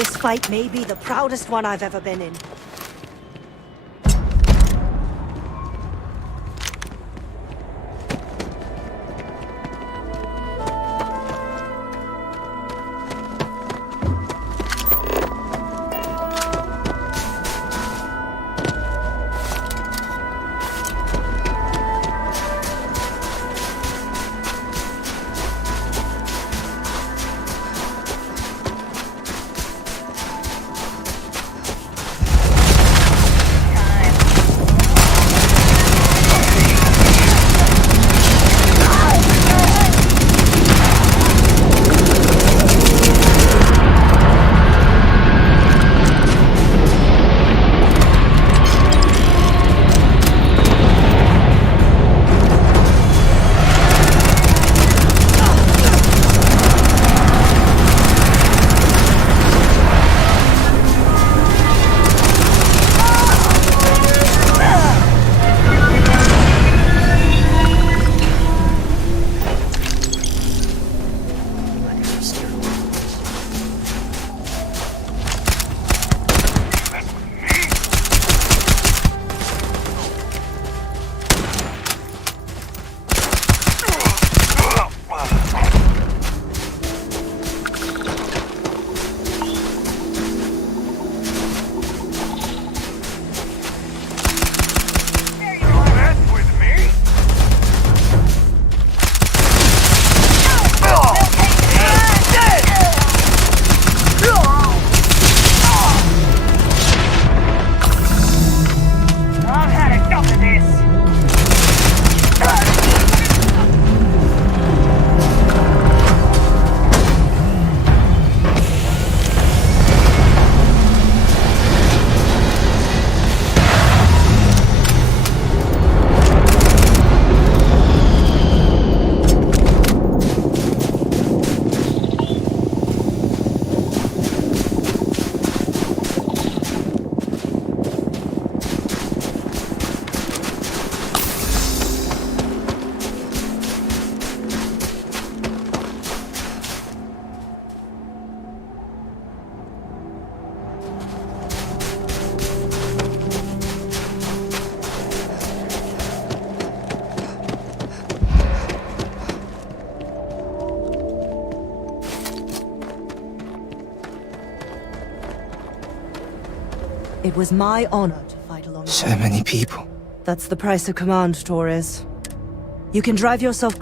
This fight may be the proudest one I've ever been in. It was my honor to fight alongside. So many people. That's the price of command, Torres. You can drive yourself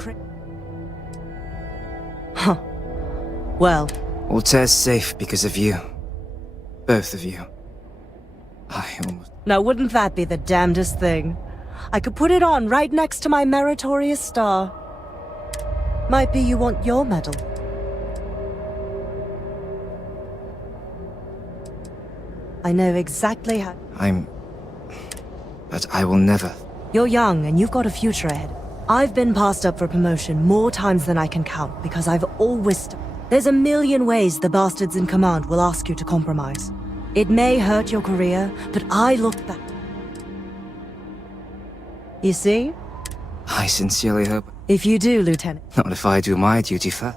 Huh. Well. Altair's safe because of you. Both of you. I almost... Now wouldn't that be the damnedest thing? I could put it on right next to my meritorious star. Might be you want your medal. I know exactly how... But I will never. You're young and you've got a future ahead. I've been passed up for promotion more times than I can count because I've always... There's a million ways the bastards in command will ask you to compromise. It may hurt your career, but I look back. You see? I sincerely hope... If you do, Lieutenant. Not if I do my duty first.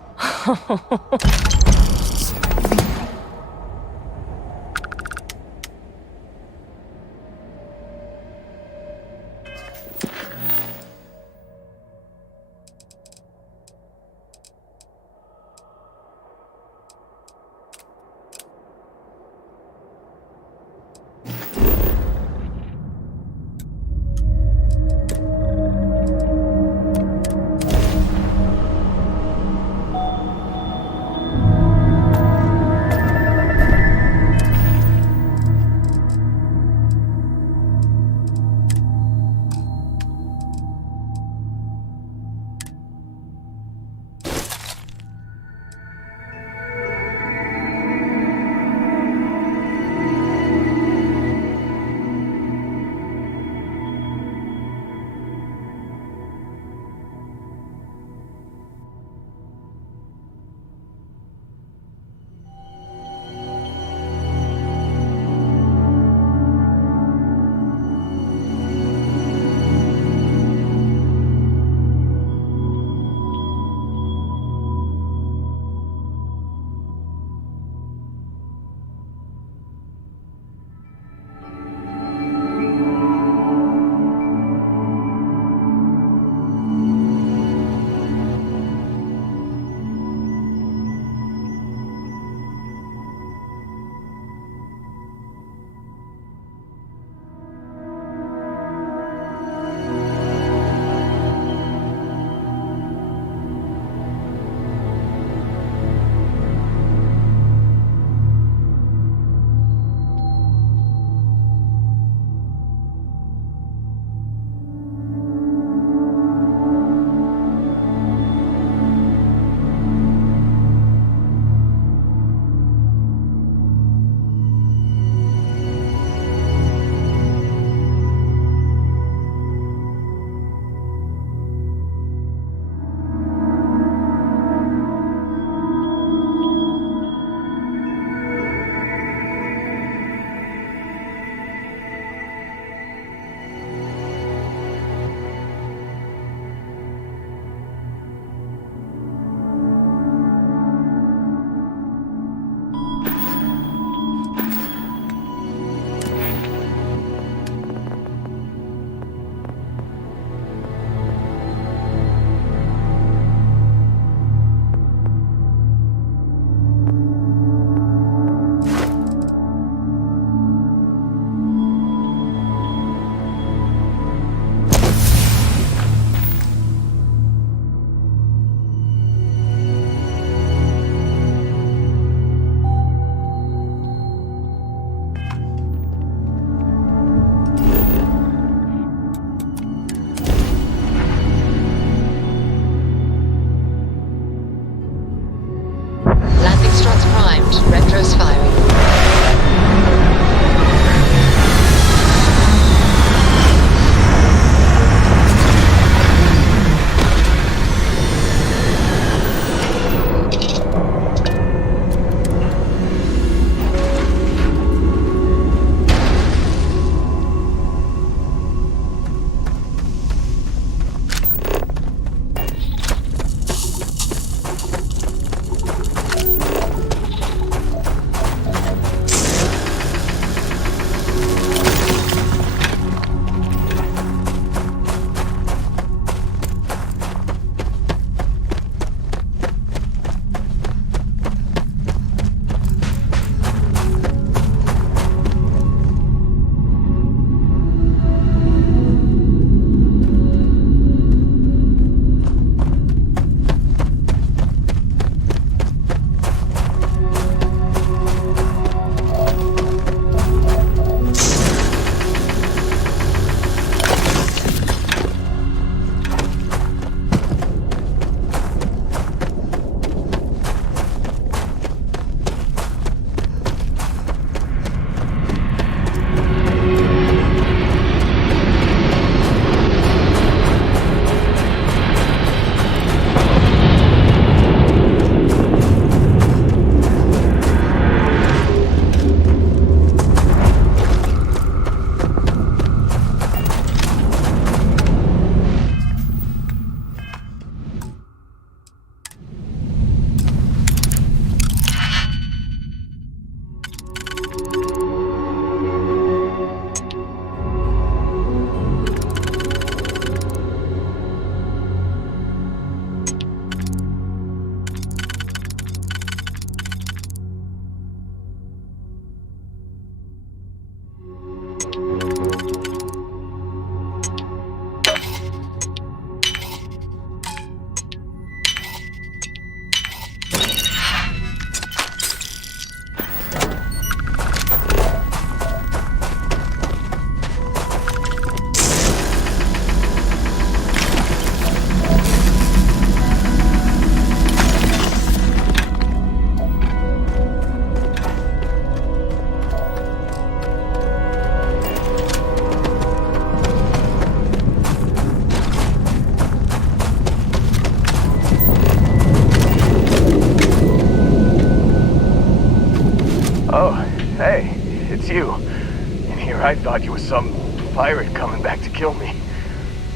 you. And here I thought you were some pirate coming back to kill me.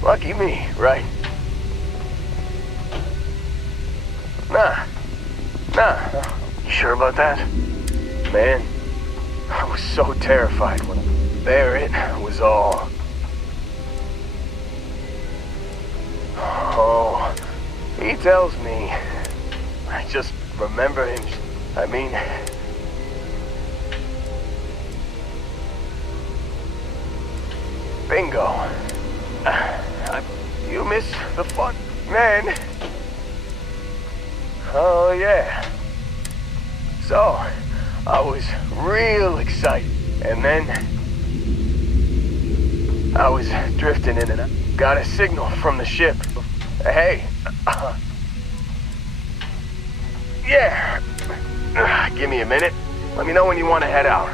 Lucky me, right? Nah. You sure about that? Man, I was so terrified when there it was all. Oh, he tells me. I just remember him. I mean... Bingo. You miss the fun, man. Oh, yeah. So, I was real excited. And then... I was drifting in and I got a signal from the ship. Hey. Yeah. Give me a minute. Let me know when you want to head out.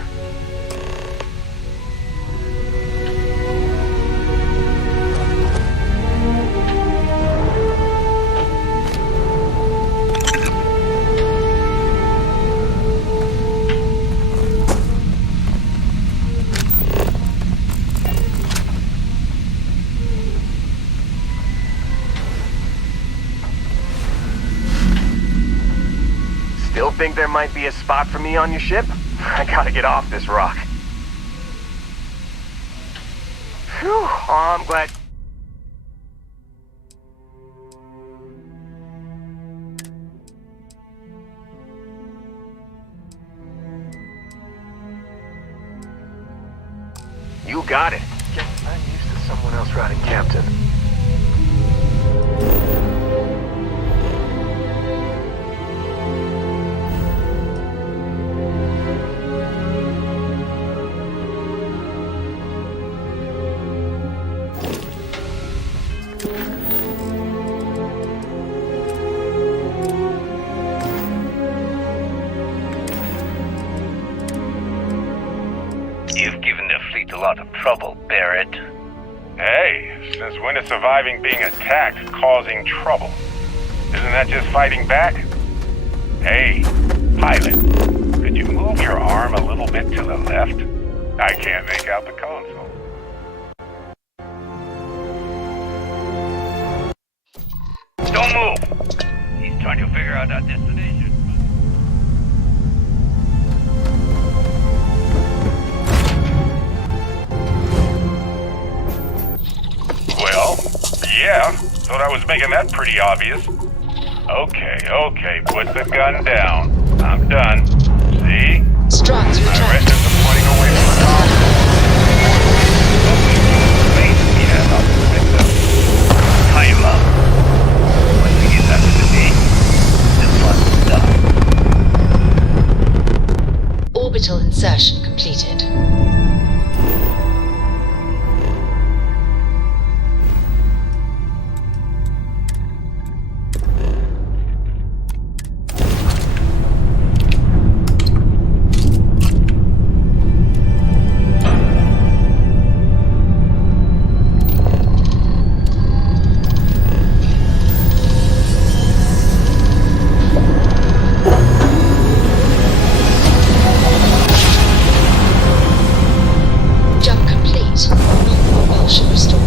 Still think there might be a spot for me on your ship? I gotta get off this rock. Phew, oh, I'm glad. You got it. Guess I'm used to someone else riding captain. You've given the fleet a lot of trouble, Barrett. Hey, since when is surviving being attacked causing trouble? Isn't that just fighting back? Hey, pilot, could you move your arm a little bit to the left? I can't make out the console. Don't move! He's trying to figure out our destination. Well, yeah, thought I was making that pretty obvious. Okay, put the gun down. I'm done. See? Struts I retract. read there's a pointing away from the console. Time up. Once we get back to the day, the fun stuff. Orbital insertion completed. Jump complete. Normal propulsion restored.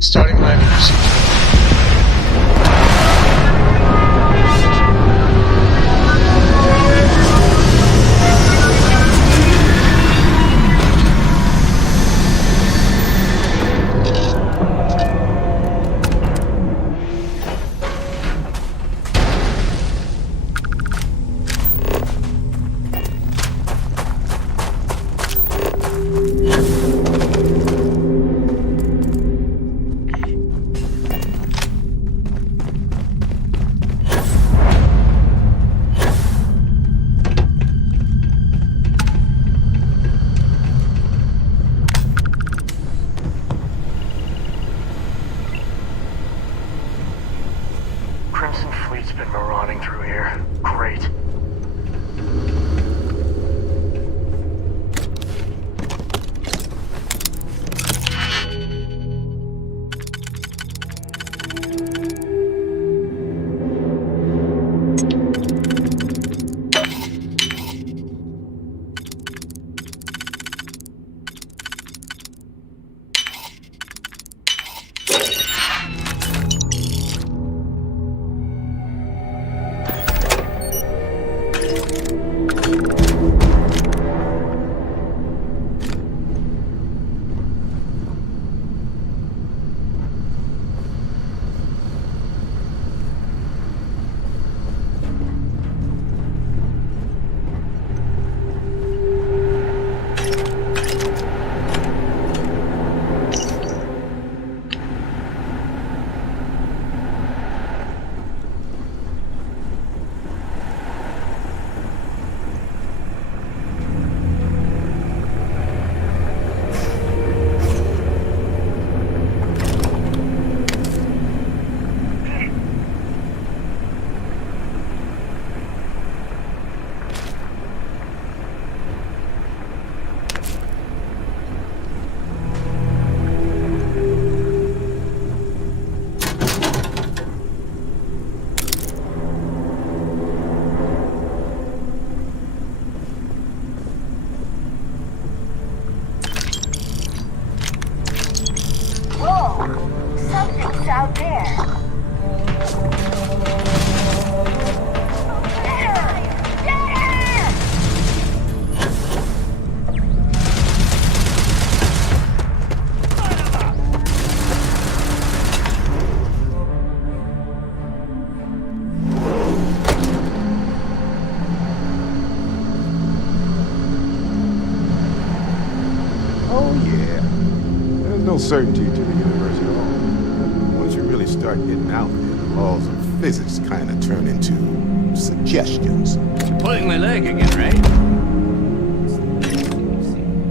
Starting landing procedure. Crimson Fleet's been marauding through here. Great. Something's out there. Oh, yeah. There's no certainty to the universe at all. Once you really start getting out there, the laws of physics kind of turn into suggestions. Pulling my leg again, right?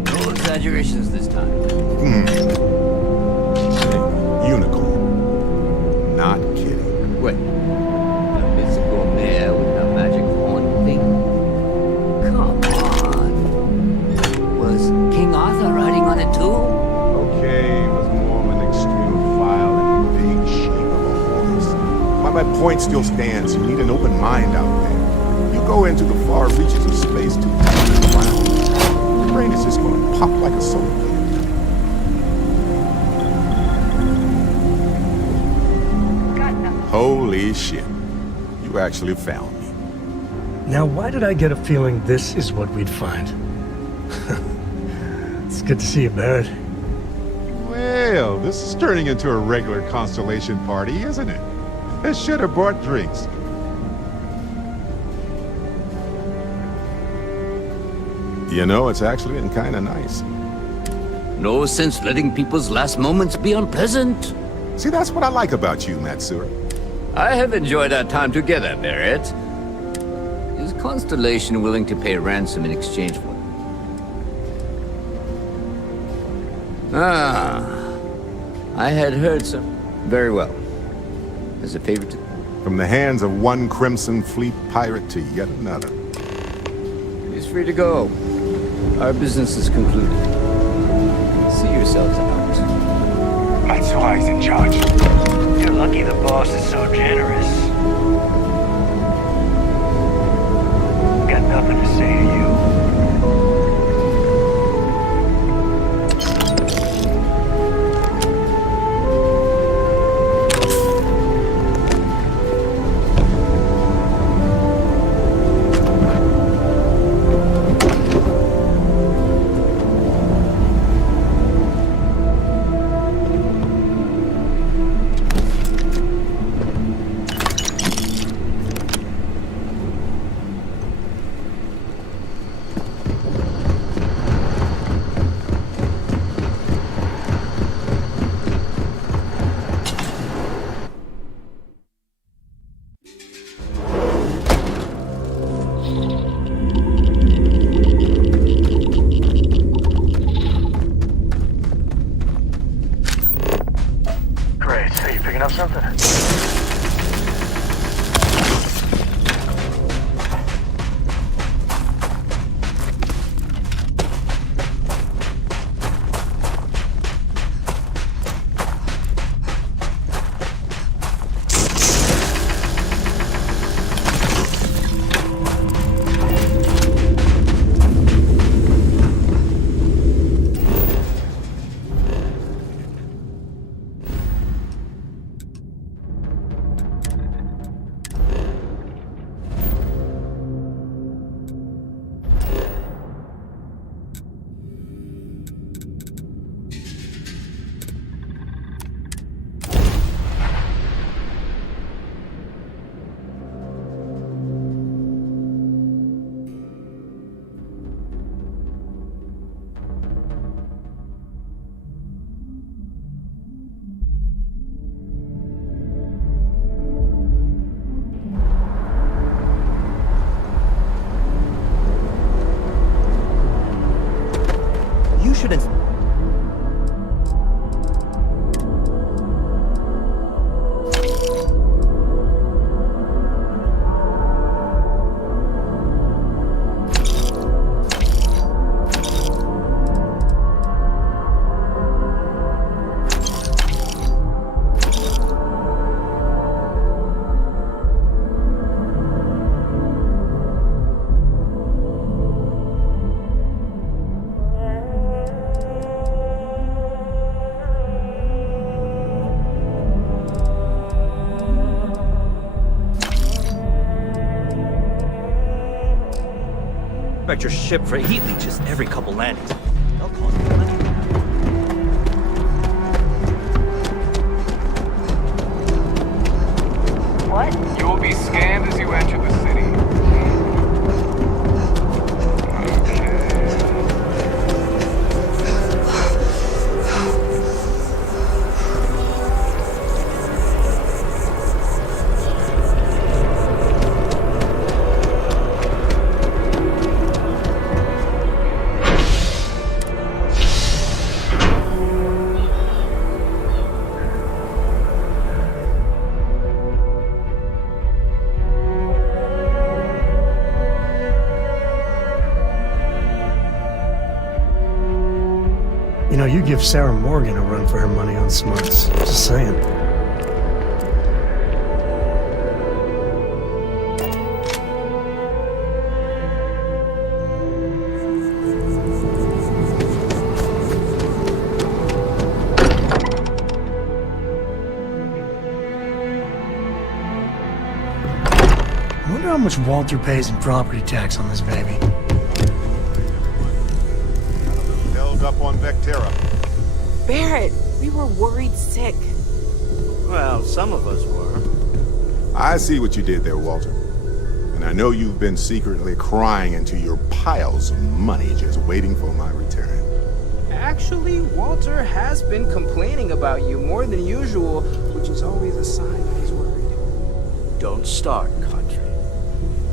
No exaggerations this time. Unicorn. Not kidding. Wait. A mythical mare with a magic horn thing? Come on. Was King Arthur riding on it too? Okay, it was more of an extreme file in the big shape of a horse. But my point still stands. You need an open mind out there. You go into the far reaches of space to around. Your brain is just going to pop like a soda can. Holy shit. You actually found me. Now, why did I get a feeling this is what we'd find? It's good to see you, Barrett. Well, this is turning into a regular Constellation party, isn't it? I should have brought drinks. You know, it's actually been kind of nice. No sense letting people's last moments be unpleasant. See, that's what I like about you, Matsura. I have enjoyed our time together, Barrett. Is Constellation willing to pay ransom in exchange for it? Ah, I had heard so. Very well. As a favor to... From the hands of one Crimson Fleet pirate to yet another. He's free to go. Our business is concluded. See yourselves out. Matsuhai's in charge. You're lucky the boss is so generous. Got nothing to say to you. Great. So you picking up something? Inspect your ship for heat leeches every couple landings. They'll cause you plenty. What? You will be scanned as you enter the city. You know, you give Sarah Morgan a run for her money on smarts. Just saying. I wonder how much Walter pays in property tax on this baby. Held up on Vectera. Barrett, we were worried sick. Well, some of us were. I see what you did there, Walter. And I know you've been secretly crying into your piles of money just waiting for my return. Actually, Walter has been complaining about you more than usual, which is always a sign that he's worried. Don't start, country.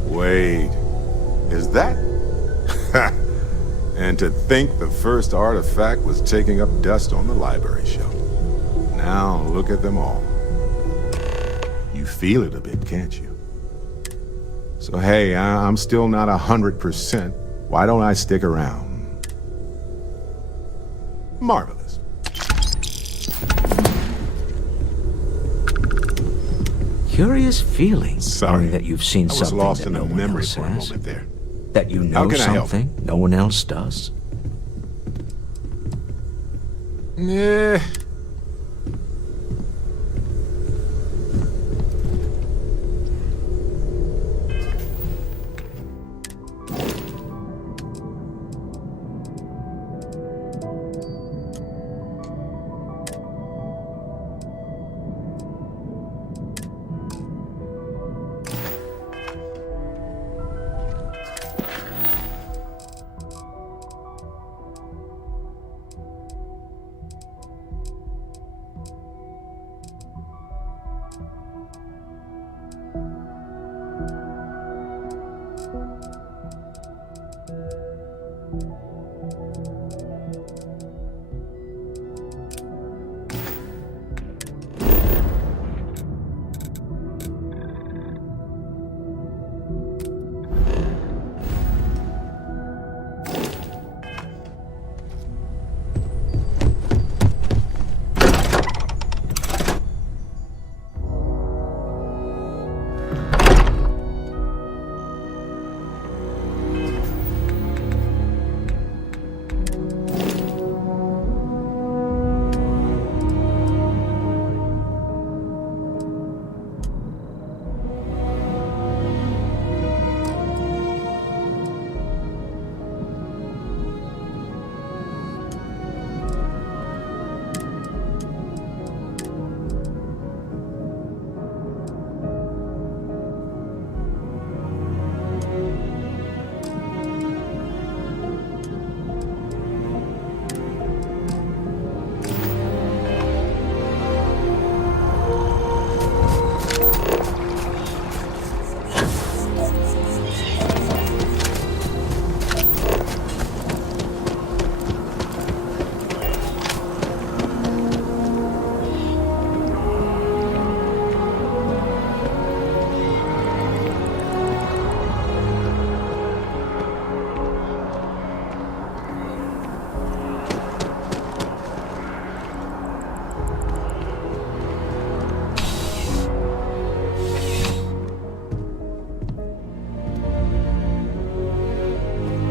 Wait, is that? And to think the first artifact was taking up dust on the library shelf. Now look at them all. You feel it a bit, can't you? So hey, I'm still not 100%. Why don't I stick around? Marvelous. Curious feeling. Sorry knowing that you've seen I was something lost that in no a one memory else for a has. moment there. That you How know can I help? something no one else does. Nah.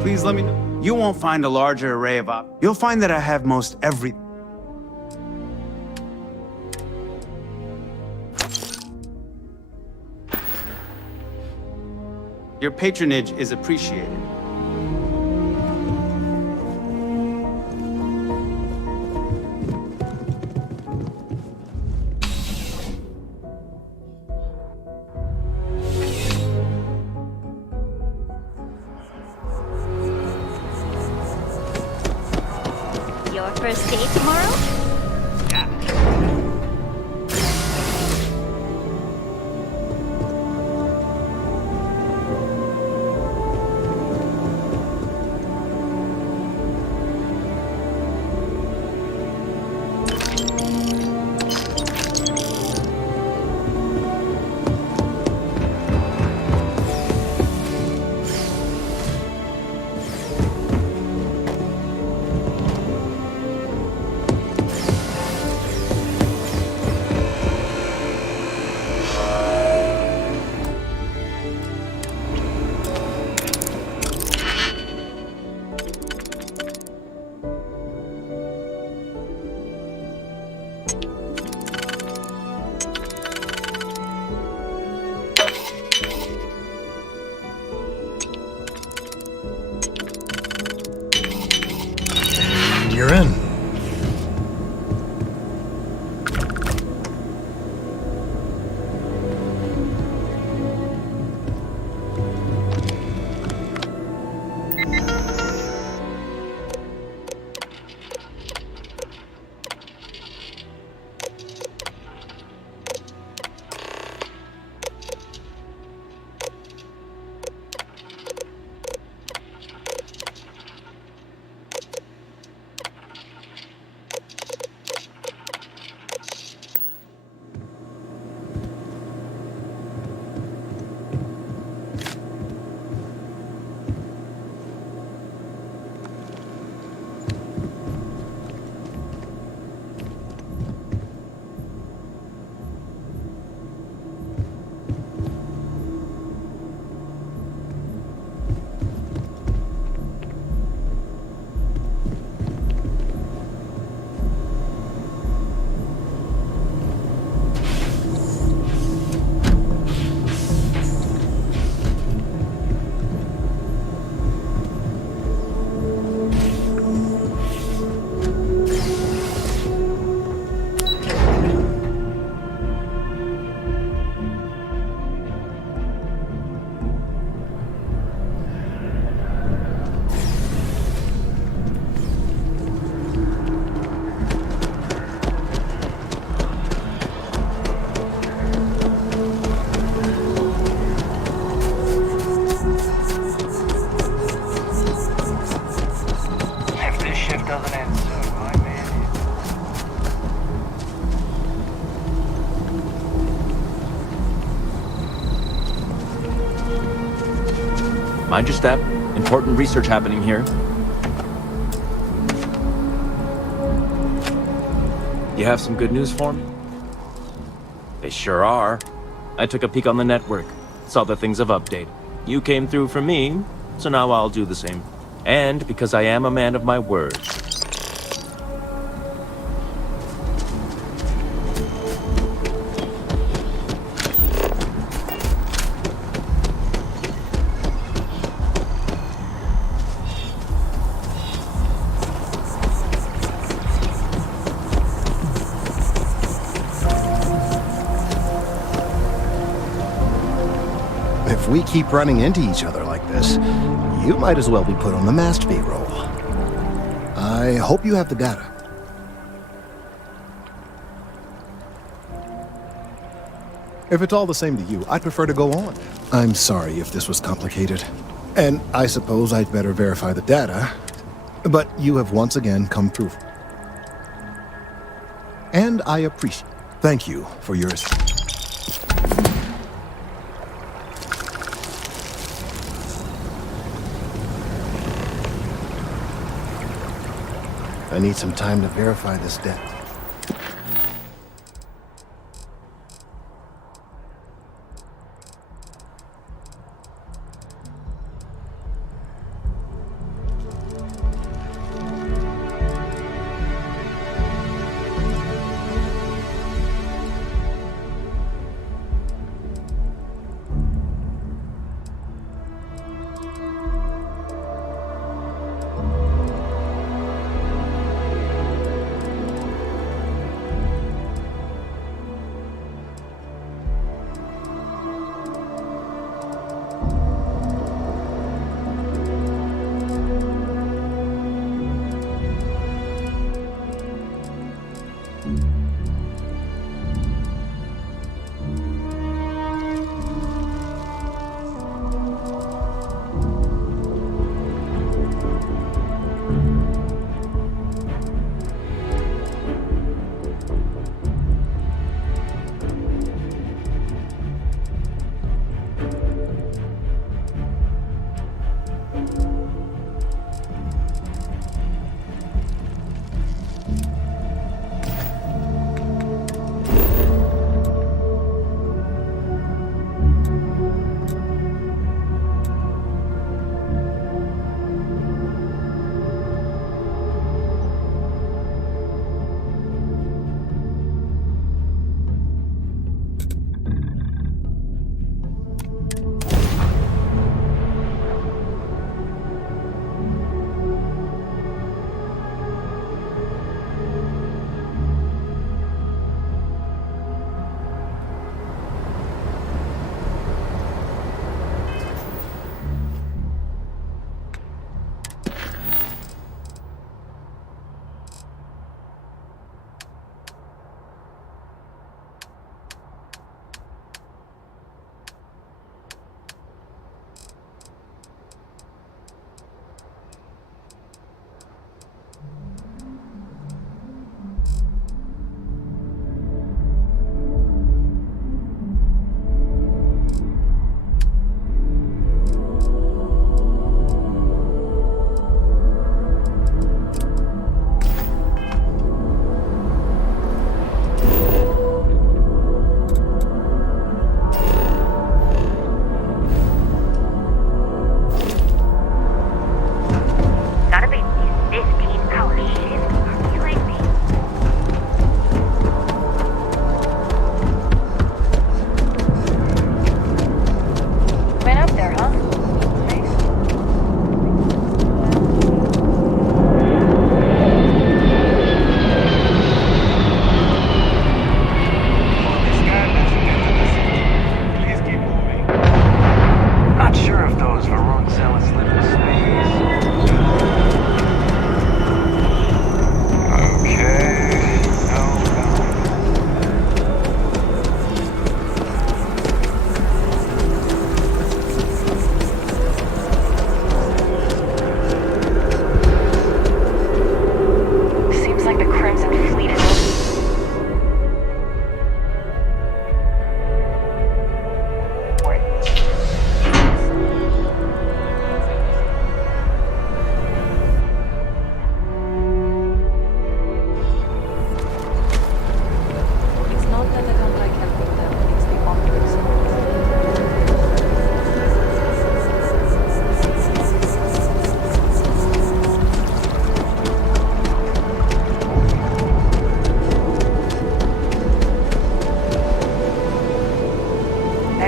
Please let me know. You won't find a larger array of You'll find that I have most every... Your patronage is appreciated. first date tomorrow? You're in. Mind your step. Important research happening here. You have some good news for me? They sure are. I took a peek on the network, saw that things have updated. You came through for me, so now I'll do the same. And because I am a man of my word. If we keep running into each other like this, you might as well be put on the masked payroll. I hope you have the data. If it's all the same to you, I'd prefer to go on. I'm sorry if this was complicated. And I suppose I'd better verify the data. But you have once again come through. And I appreciate it. Thank you for your assistance. I need some time to verify this debt.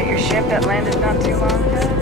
at your ship that landed not too long ago?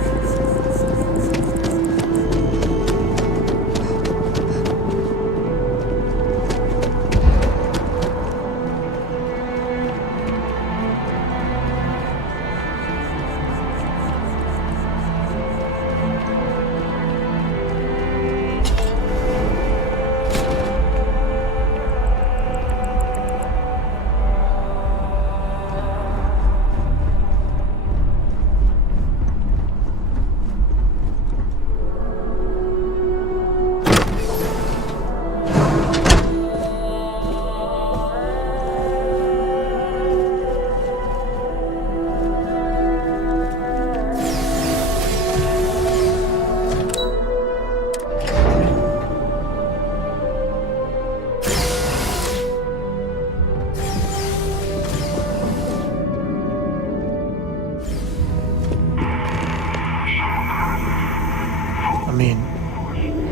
I mean,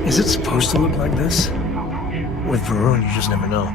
is it supposed to look like this? With Varun, you just never know.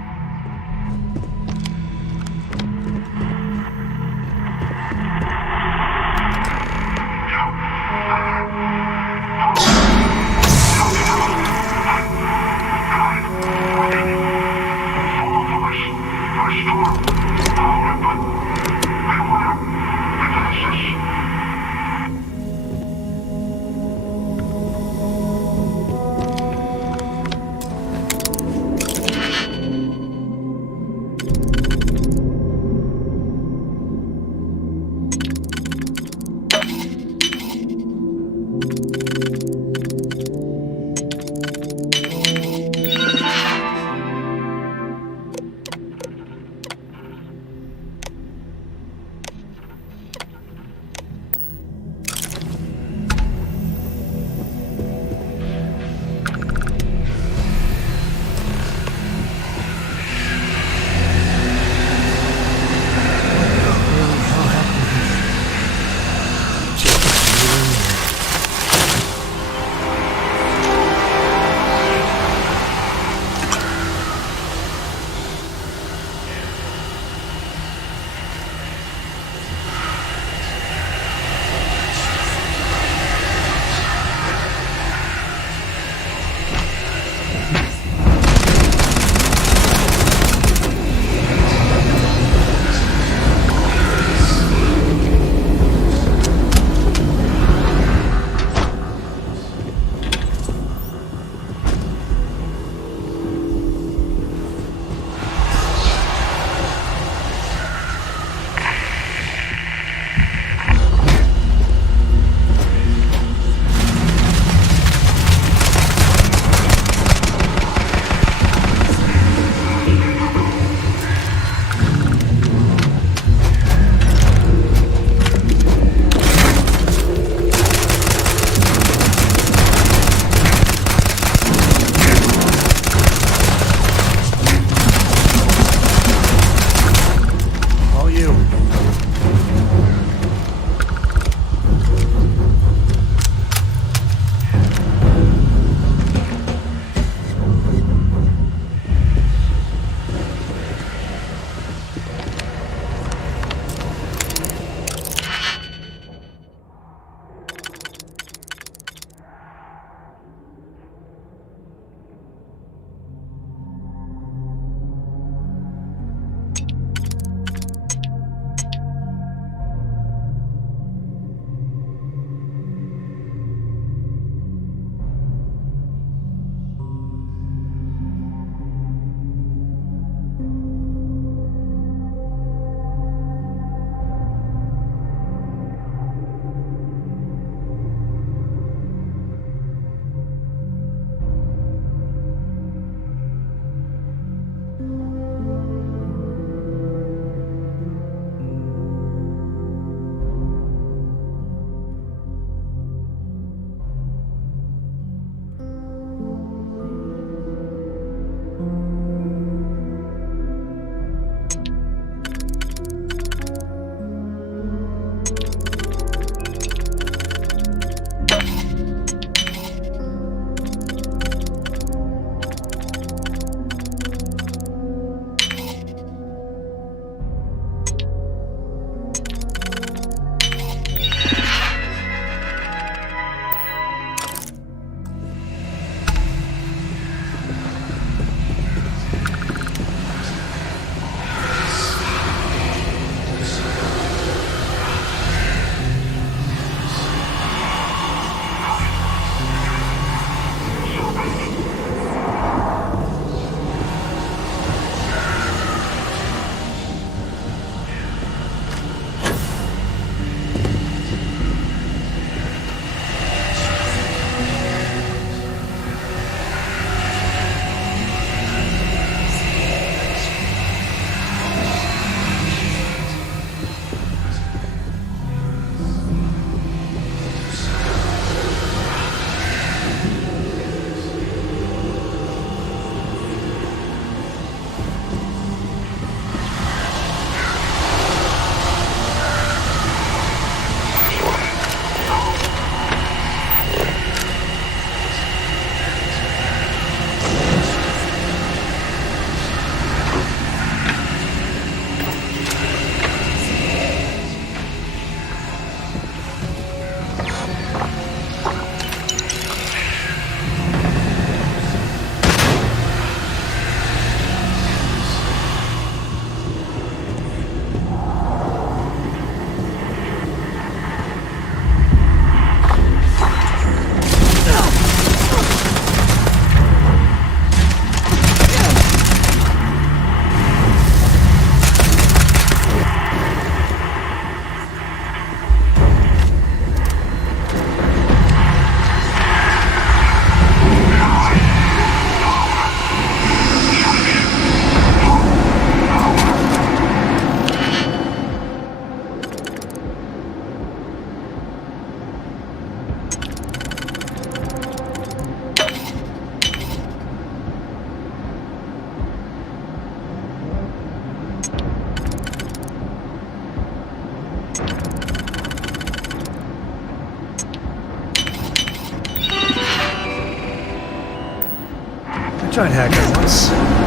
tried hacking once.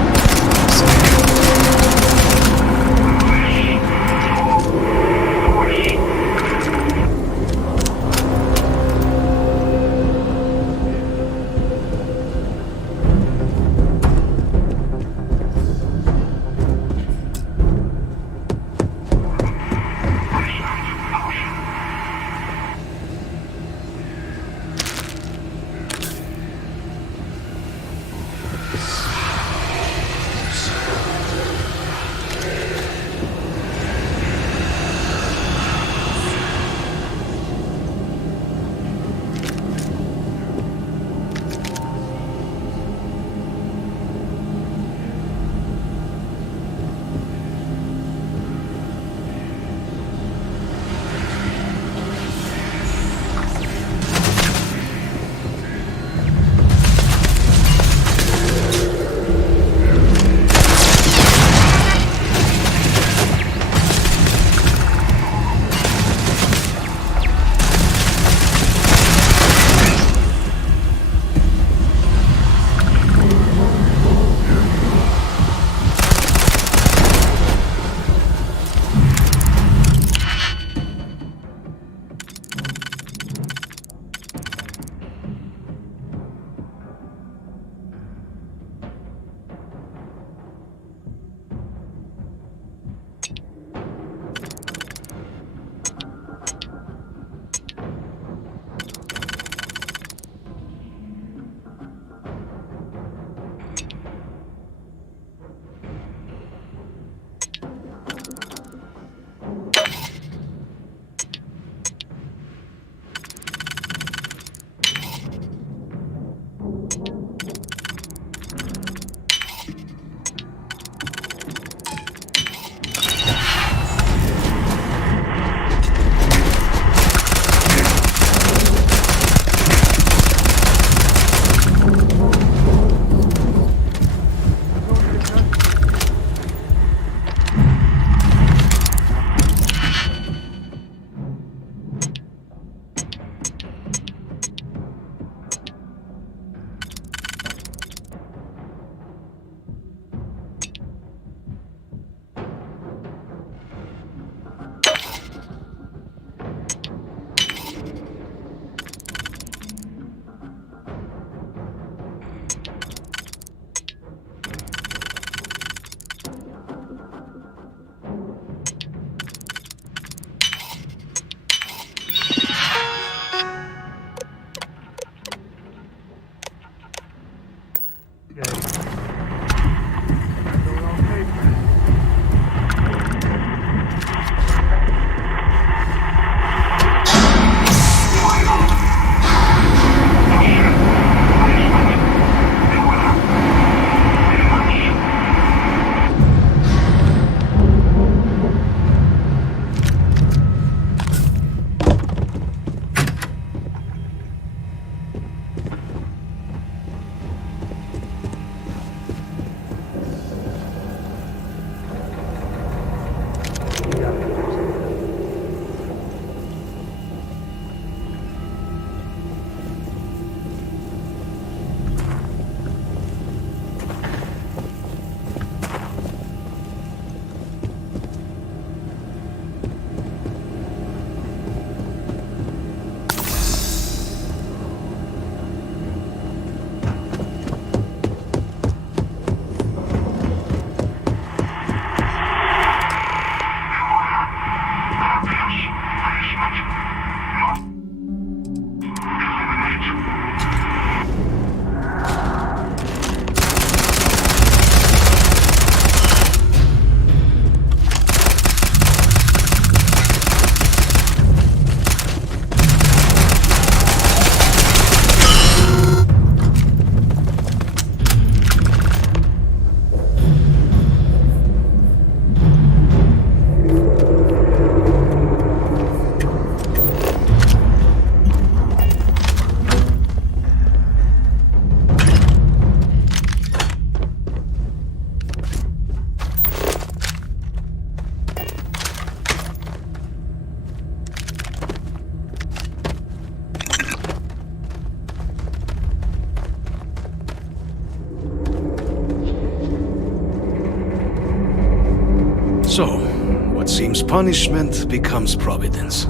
seems punishment becomes providence.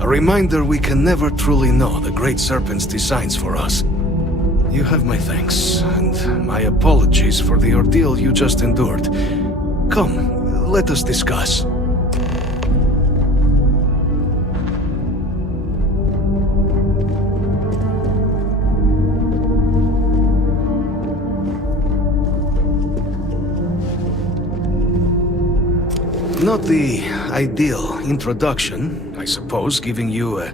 A reminder we can never truly know the Great Serpent's designs for us. You have my thanks, and my apologies for the ordeal you just endured. Come, let us discuss. Not the ideal introduction, I suppose, giving you a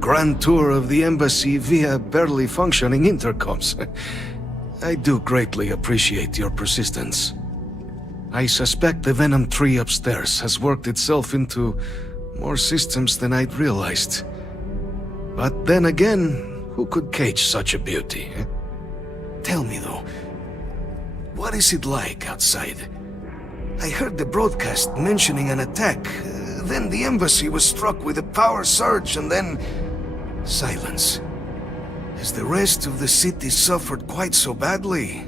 grand tour of the embassy via barely functioning intercoms. I do greatly appreciate your persistence. I suspect the Venom tree upstairs has worked itself into more systems than I'd realized. But then again, who could cage such a beauty? Tell me though, what is it like outside? I heard the broadcast mentioning an attack, then the embassy was struck with a power surge, and then silence. Has the rest of the city suffered quite so badly?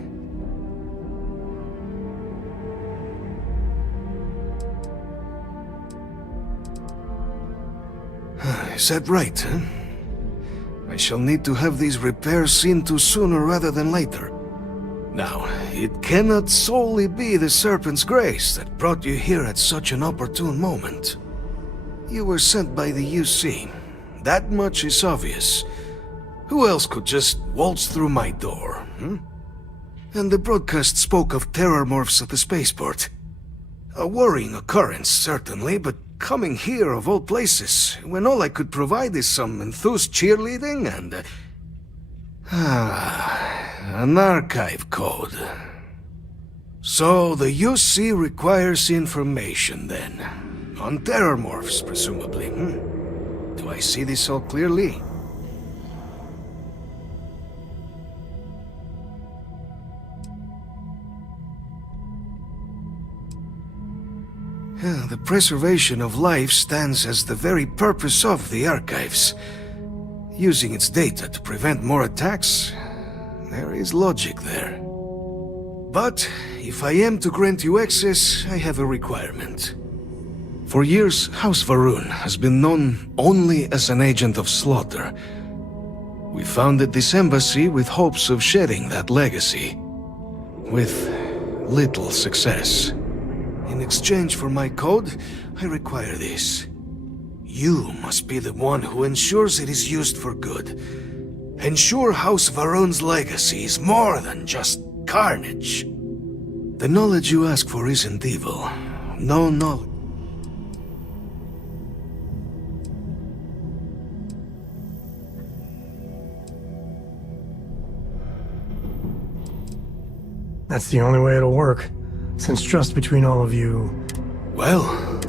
Is that right, huh? I shall need to have these repairs seen to sooner rather than later. Now, it cannot solely be the Serpent's grace that brought you here at such an opportune moment. You were sent by the UC. That much is obvious. Who else could just waltz through my door, hmm? And the broadcast spoke of terror morphs at the spaceport. A worrying occurrence, certainly, but coming here of all places, when all I could provide is some enthused cheerleading and... an archive code. So the UC requires information, then. On terror morphs, presumably, hmm? Do I see this all clearly? The preservation of life stands as the very purpose of the archives. Using its data to prevent more attacks, there is logic there. But if I am to grant you access, I have a requirement. For years, House Varun has been known only as an agent of slaughter. We founded this embassy with hopes of shedding that legacy. With little success. In exchange for my code, I require this. You must be the one who ensures it is used for good. Ensure House Varun's legacy is more than just carnage. The knowledge you ask for isn't evil. No knowledge. That's the only way it'll work. Since trust between all of you... Well,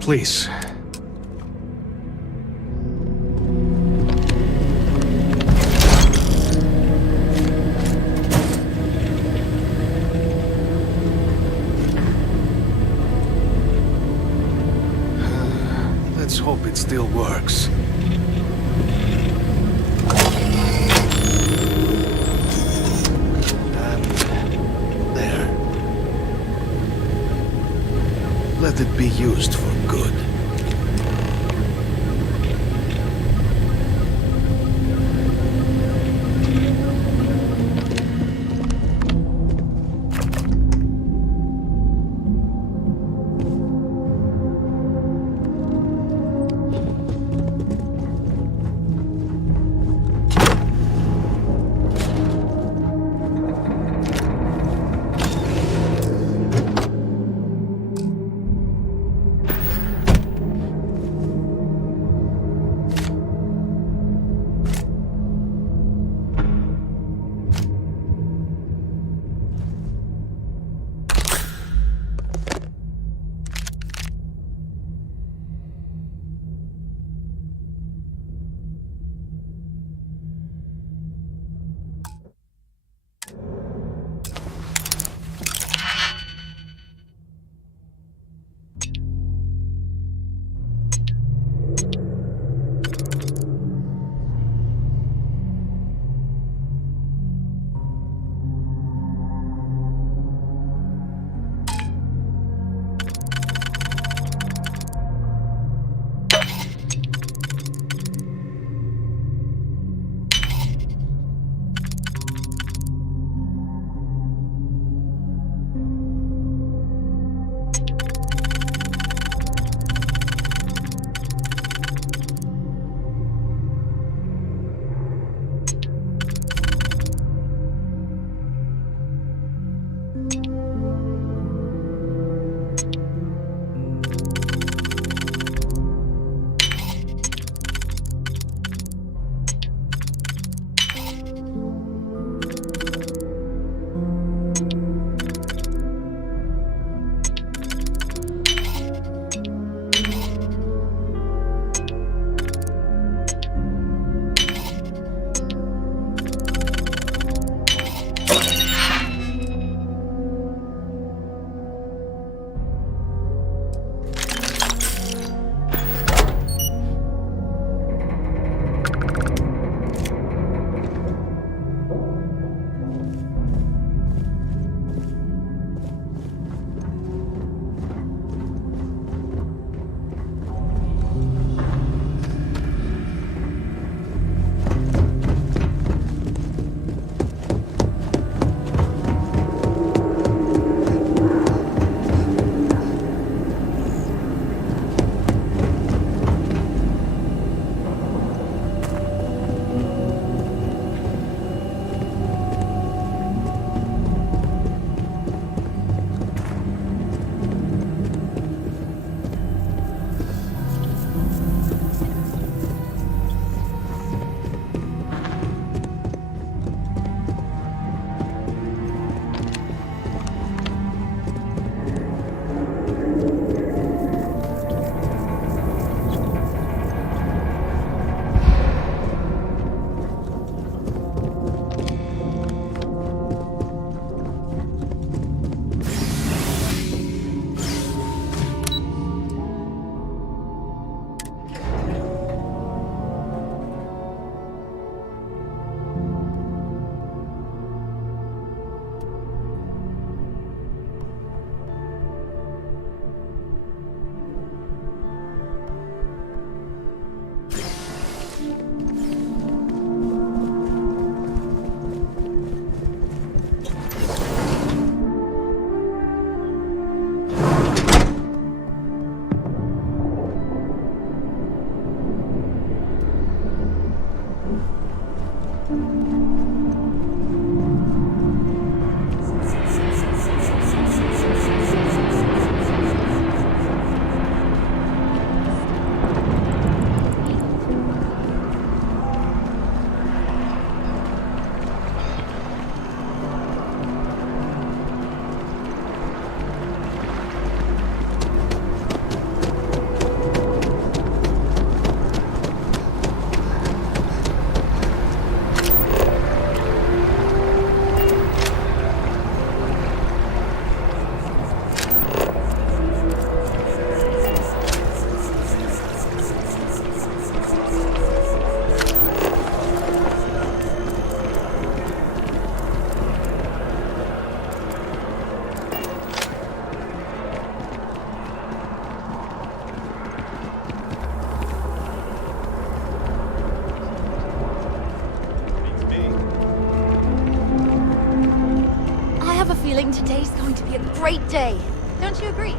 please. Let's hope it still works. Let it be used for good. feeling today's going to be a great day. Don't you agree?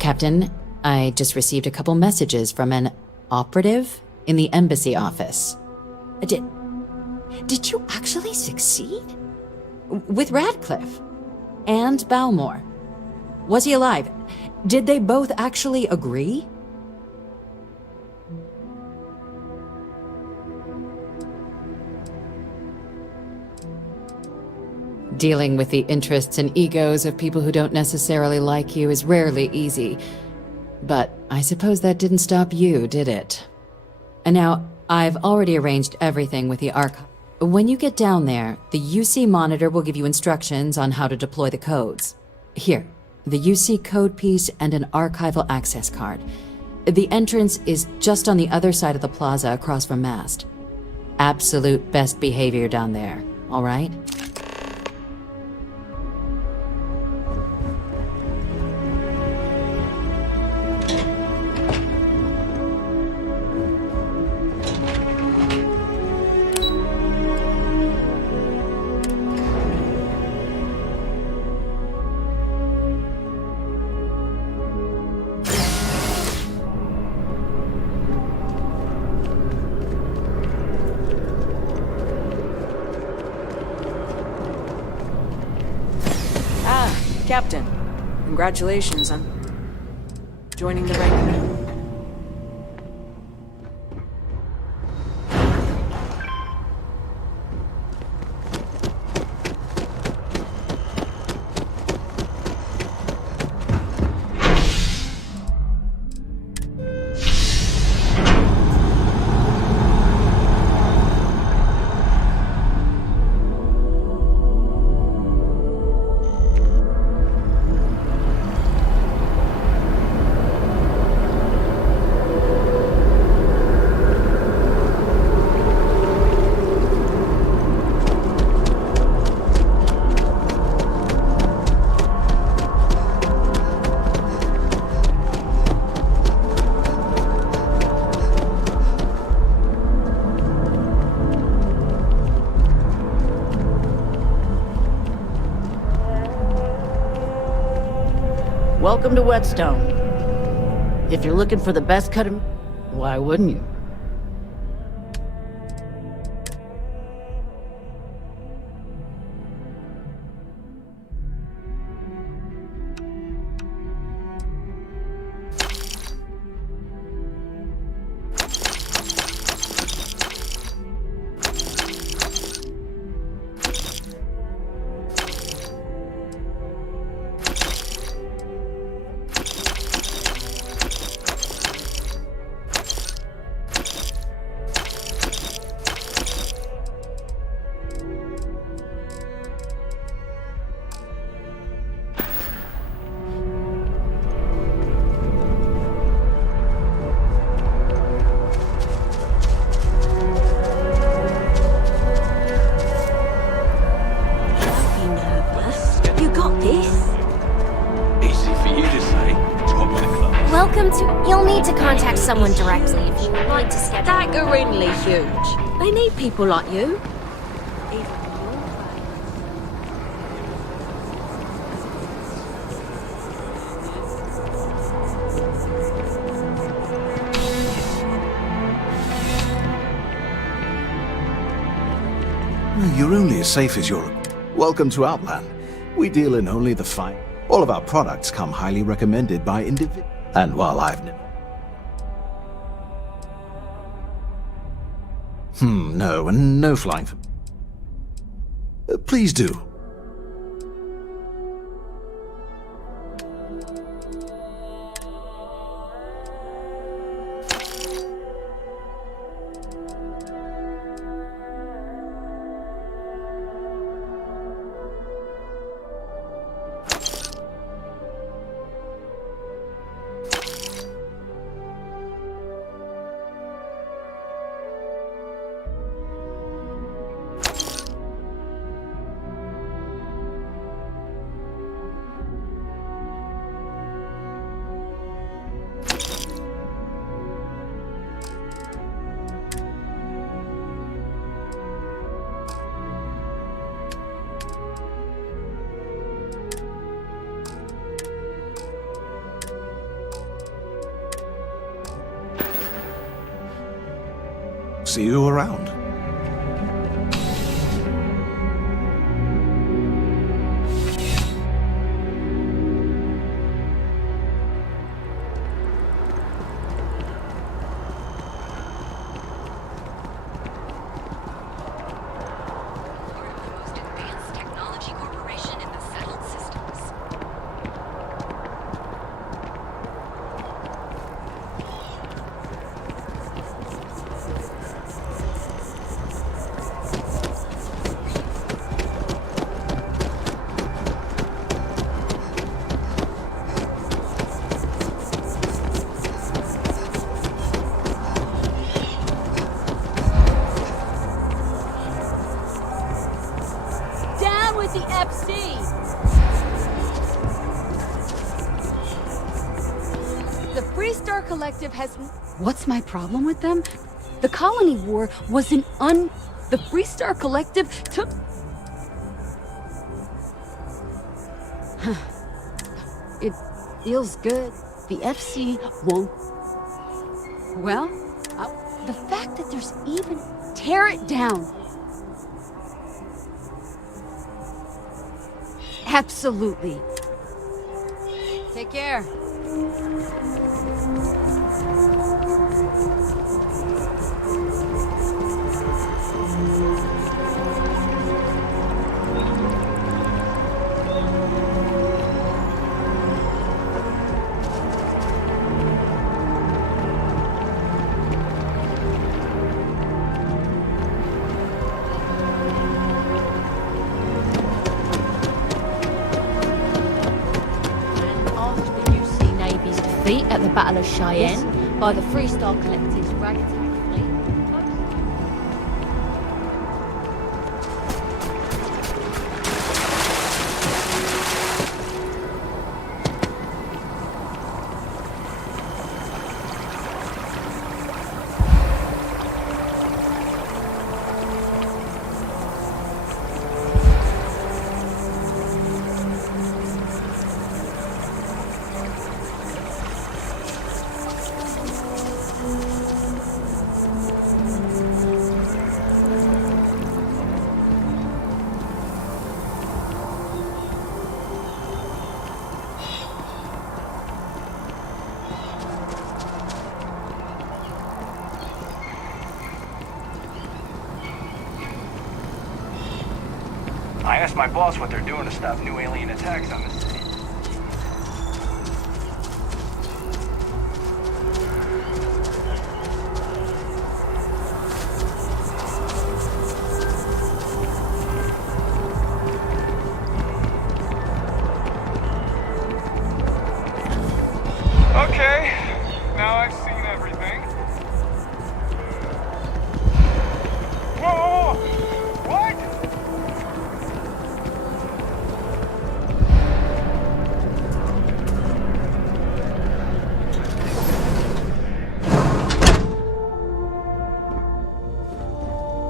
Captain, I just received a couple messages from an operative in the embassy office. Did you actually succeed? With Radcliffe and Balmore. Was he alive? Did they both actually agree? Dealing with the interests and egos of people who don't necessarily like you is rarely easy. But I suppose that didn't stop you, did it? And now, I've already arranged everything with the archive. When you get down there, the UC monitor will give you instructions on how to deploy the codes. Here, the UC code piece and an archival access card. The entrance is just on the other side of the plaza across from Mast. Absolute best behavior down there, all right? Captain, congratulations on joining the rank. Welcome to Whetstone. If you're looking for the best cut of... why wouldn't you? You'll need to contact someone directly if you would like to schedule. Staggeringly huge. They need people like you. You're only as safe as your... Welcome to Outland. We deal in only the fine. All of our products come highly recommended by individuals. And while I've never... no, and no flying for... please do. See you around. Down with the FC! The Free Star Collective has... What's my problem with them? The Colony War was The Free Star Collective took... It feels good. The FC won't... Well, the fact that there's even... Tear it down! Absolutely. Take care. At the Battle of Cheyenne by the Free Star Collective's ragtag fleet. I asked my boss what they're doing to stop new alien attacks on the city. Okay, now I've seen everything. Whoa! What?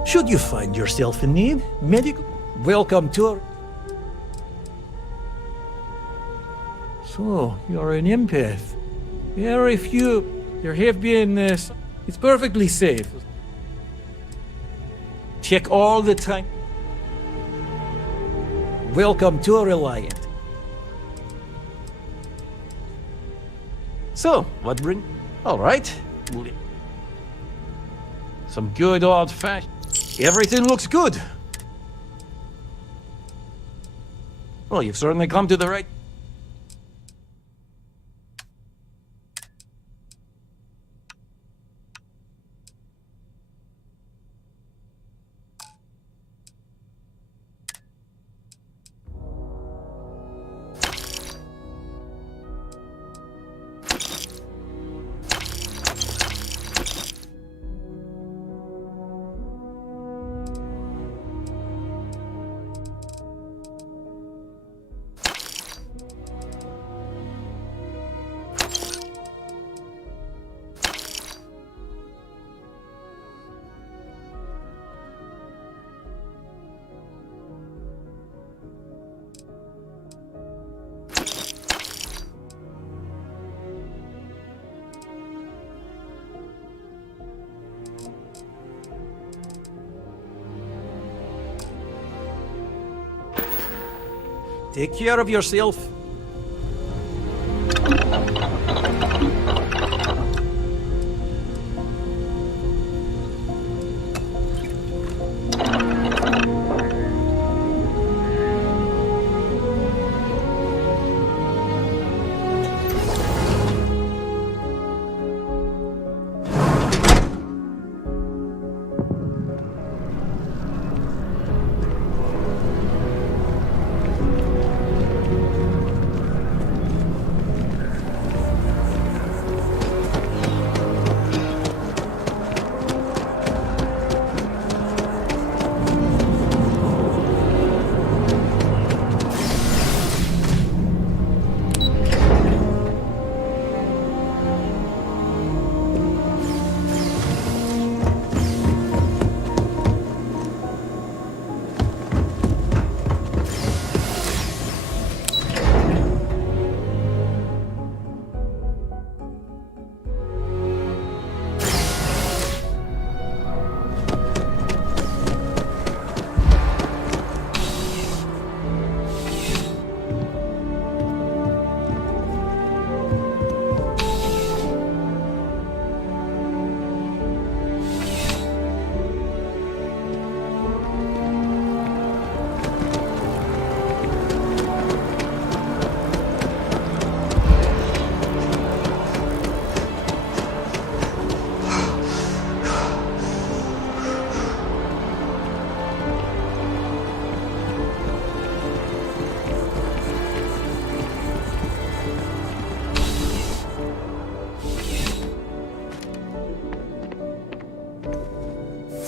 Should you find yourself in need, medical, welcome to... So, you're an empath. Very few. There have been... it's perfectly safe. Check all the time. Welcome to Reliant. So, what bring... All right. Some good old-fashioned... Everything looks good. Well, you've certainly come to the right... Take care of yourself.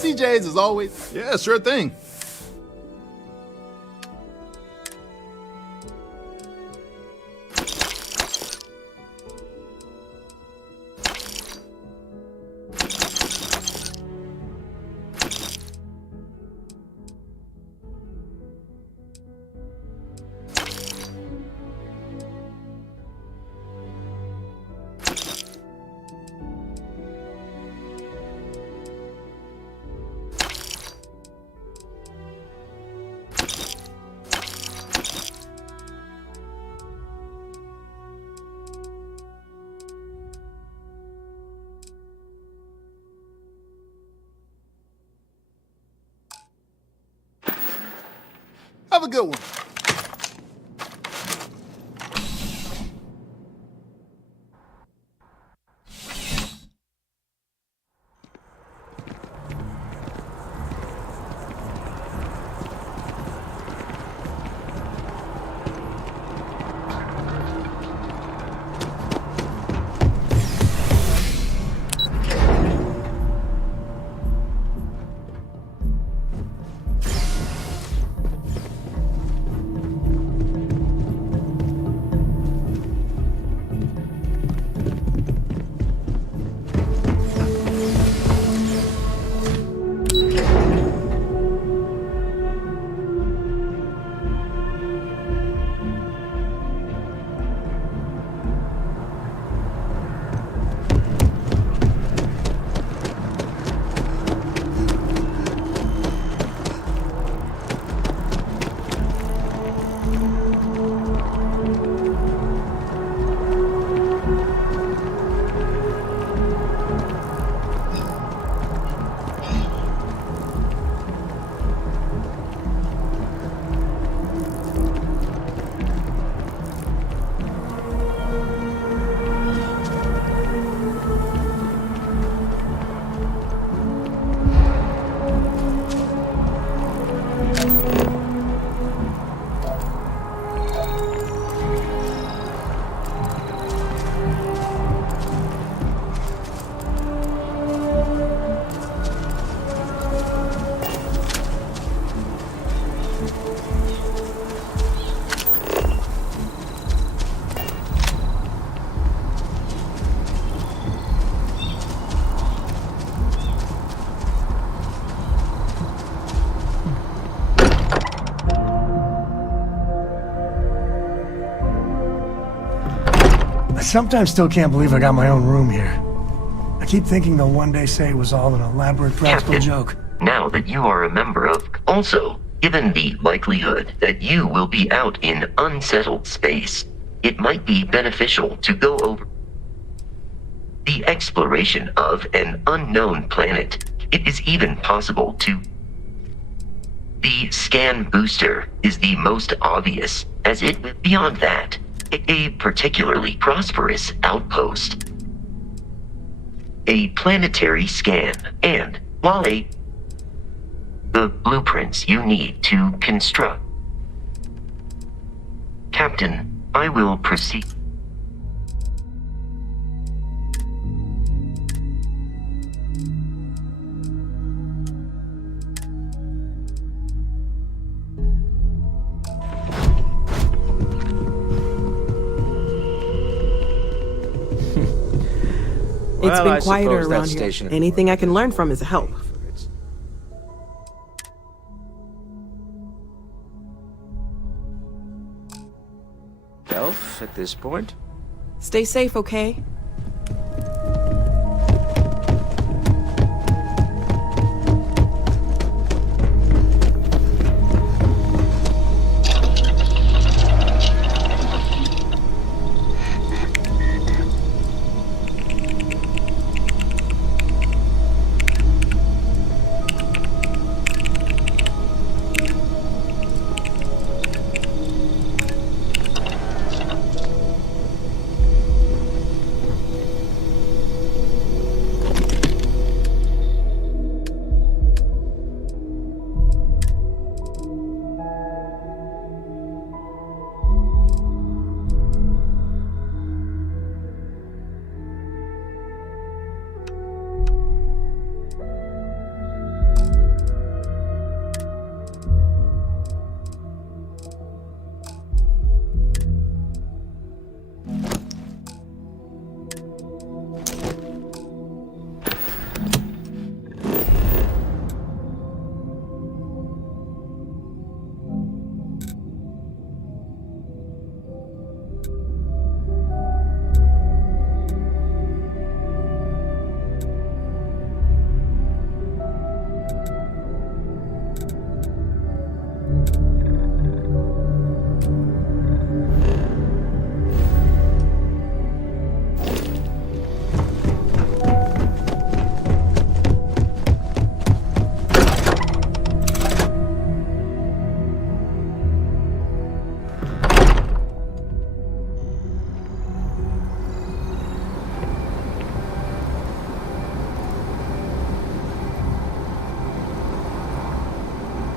CJ's as always. Yeah, sure thing. Have a good one. I sometimes still can't believe I got my own room here. I keep thinking they'll one day say it was all an elaborate practical Captain, joke. now that you are a member of... Also, Given the likelihood that you will be out in unsettled space, it might be beneficial to go over the exploration of an unknown planet. It is even possible to... The scan booster is the most obvious, as it, beyond that, a particularly prosperous outpost. A planetary scan, and while the blueprints you need to construct. Captain, I will proceed. It's Well, been I quieter suppose that around here. station- Anything I can learn from is a help. Elf, at this point. Stay safe, okay?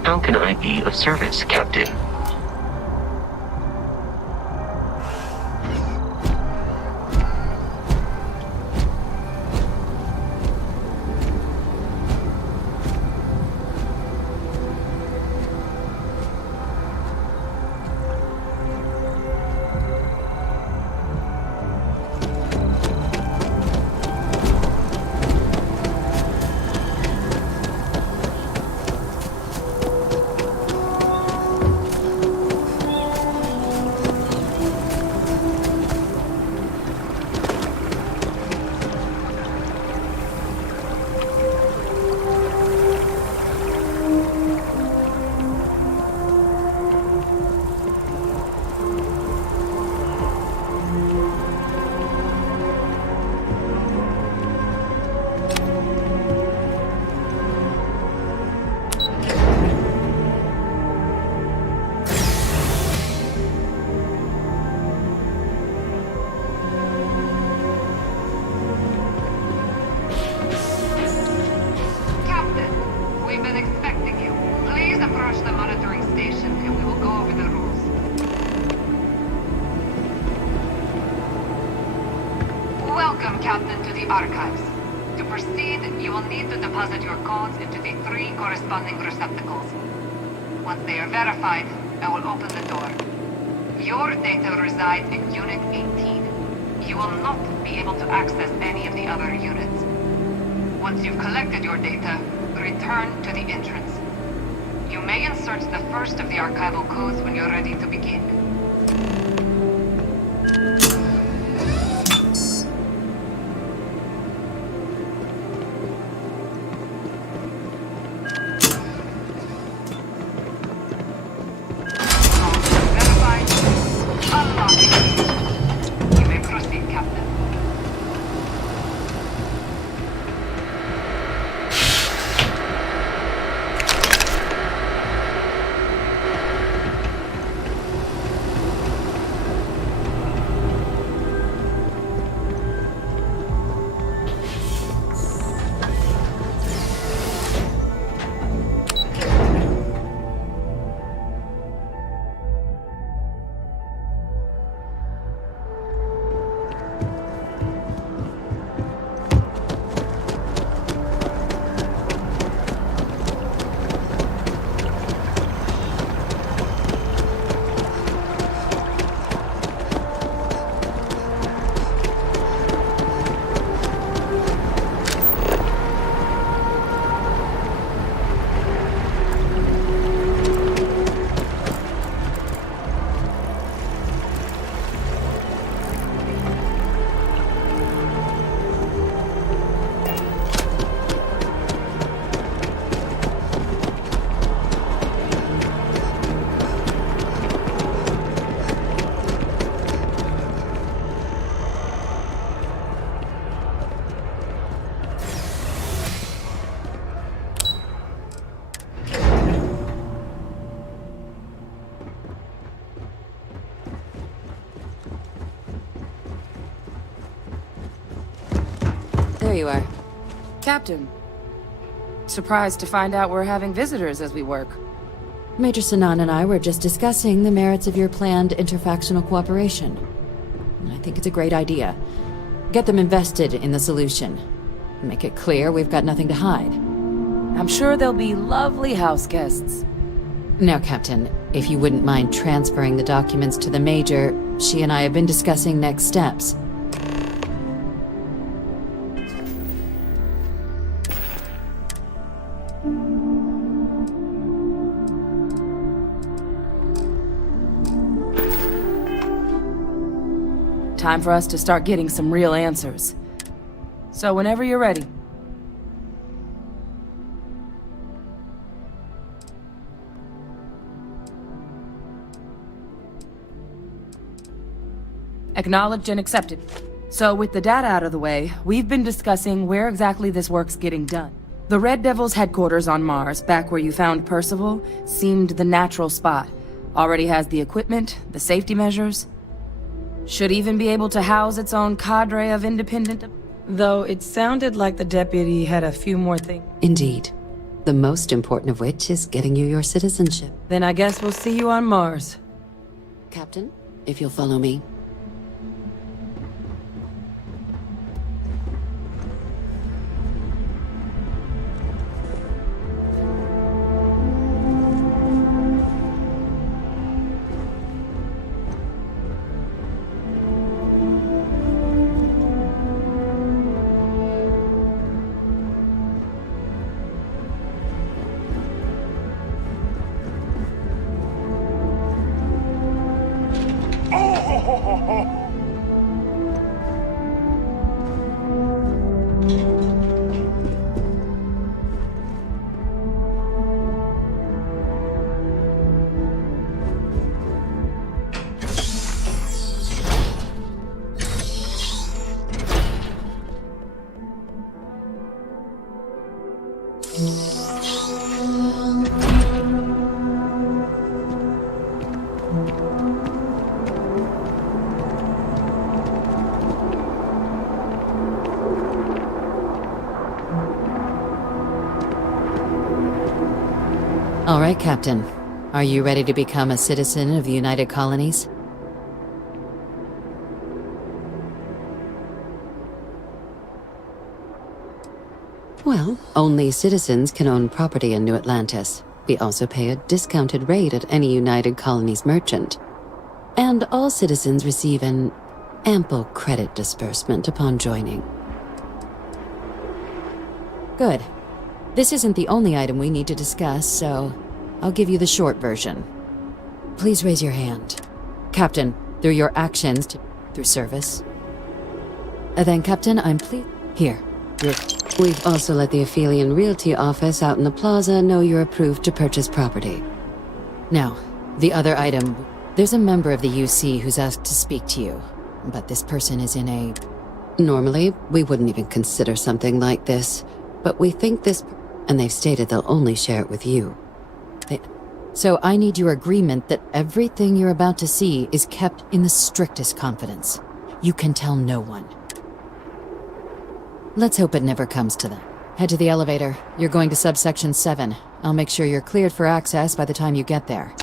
How can I be of service, Captain? Welcome, Captain, to the Archives. To proceed, you will need to deposit your codes into the 3 corresponding receptacles. Once they are verified, I will open the door. Your data resides in Unit 18. You will not be able to access any of the other units. Once you've collected your data, return to the entrance. You may insert the first of the archival codes when you're ready to begin. there you are. Captain. Surprised to find out we're having visitors as we work. Major Sinan and I were just discussing the merits of your planned interfactional cooperation. I think it's a great idea. Get them invested in the solution. Make it clear we've got nothing to hide. I'm sure they'll be lovely house guests. Now, Captain, if you wouldn't mind transferring the documents to the Major, she and I have been discussing next steps. Time for us to start getting some real answers. So whenever you're ready. Acknowledged and accepted. So with the data out of the way, we've been discussing where exactly this work's getting done. The Red Devil's headquarters on Mars, back where you found Percival, seemed the natural spot. Already has the equipment, the safety measures. Should even be able to house its own cadre of independent... Though it sounded like the deputy had a few more things. Indeed. The most important of which is getting you your citizenship. Then I guess we'll see you on Mars. Captain, if you'll follow me. All right, Captain. Are you ready to become a citizen of the United Colonies? Well, only citizens can own property in New Atlantis. We also pay a discounted rate at any United Colonies merchant. And all citizens receive an ample credit disbursement upon joining. Good. This isn't the only item we need to discuss, so I'll give you the short version. Please raise your hand. Captain, through your actions, through service. Then, Captain, I'm pleased... Here. We've also let the Aphelion Realty office out in the plaza know you're approved to purchase property. Now, the other item. There's a member of the UC who's asked to speak to you, but this person is in a... Normally, we wouldn't even consider something like this, but we think this... And they've stated they'll only share it with you. So I need your agreement that everything you're about to see is kept in the strictest confidence. You can tell no one. Let's hope it never comes to that. Head to the elevator. You're going to subsection 7. I'll make sure you're cleared for access by the time you get there.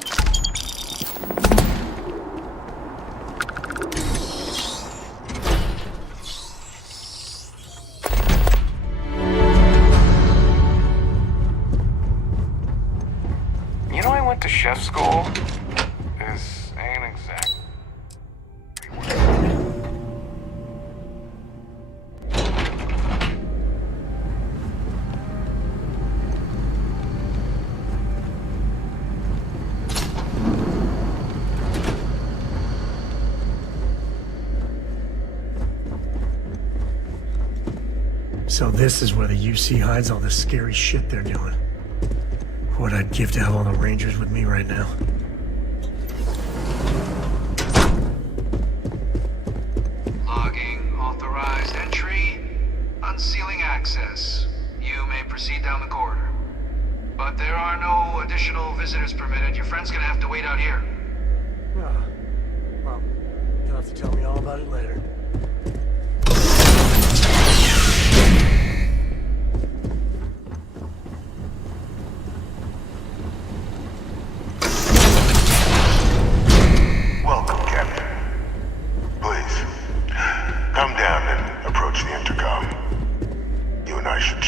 You know, I went to chef school. This ain't exact. So this is where the UC hides all the scary shit they're doing. What I'd give to have all the Rangers with me right now. Logging, authorized entry, unsealing access. You may proceed down the corridor. But there are no additional visitors permitted. Your friend's gonna have to wait out here. Oh. Well, you'll have to tell me all about it later.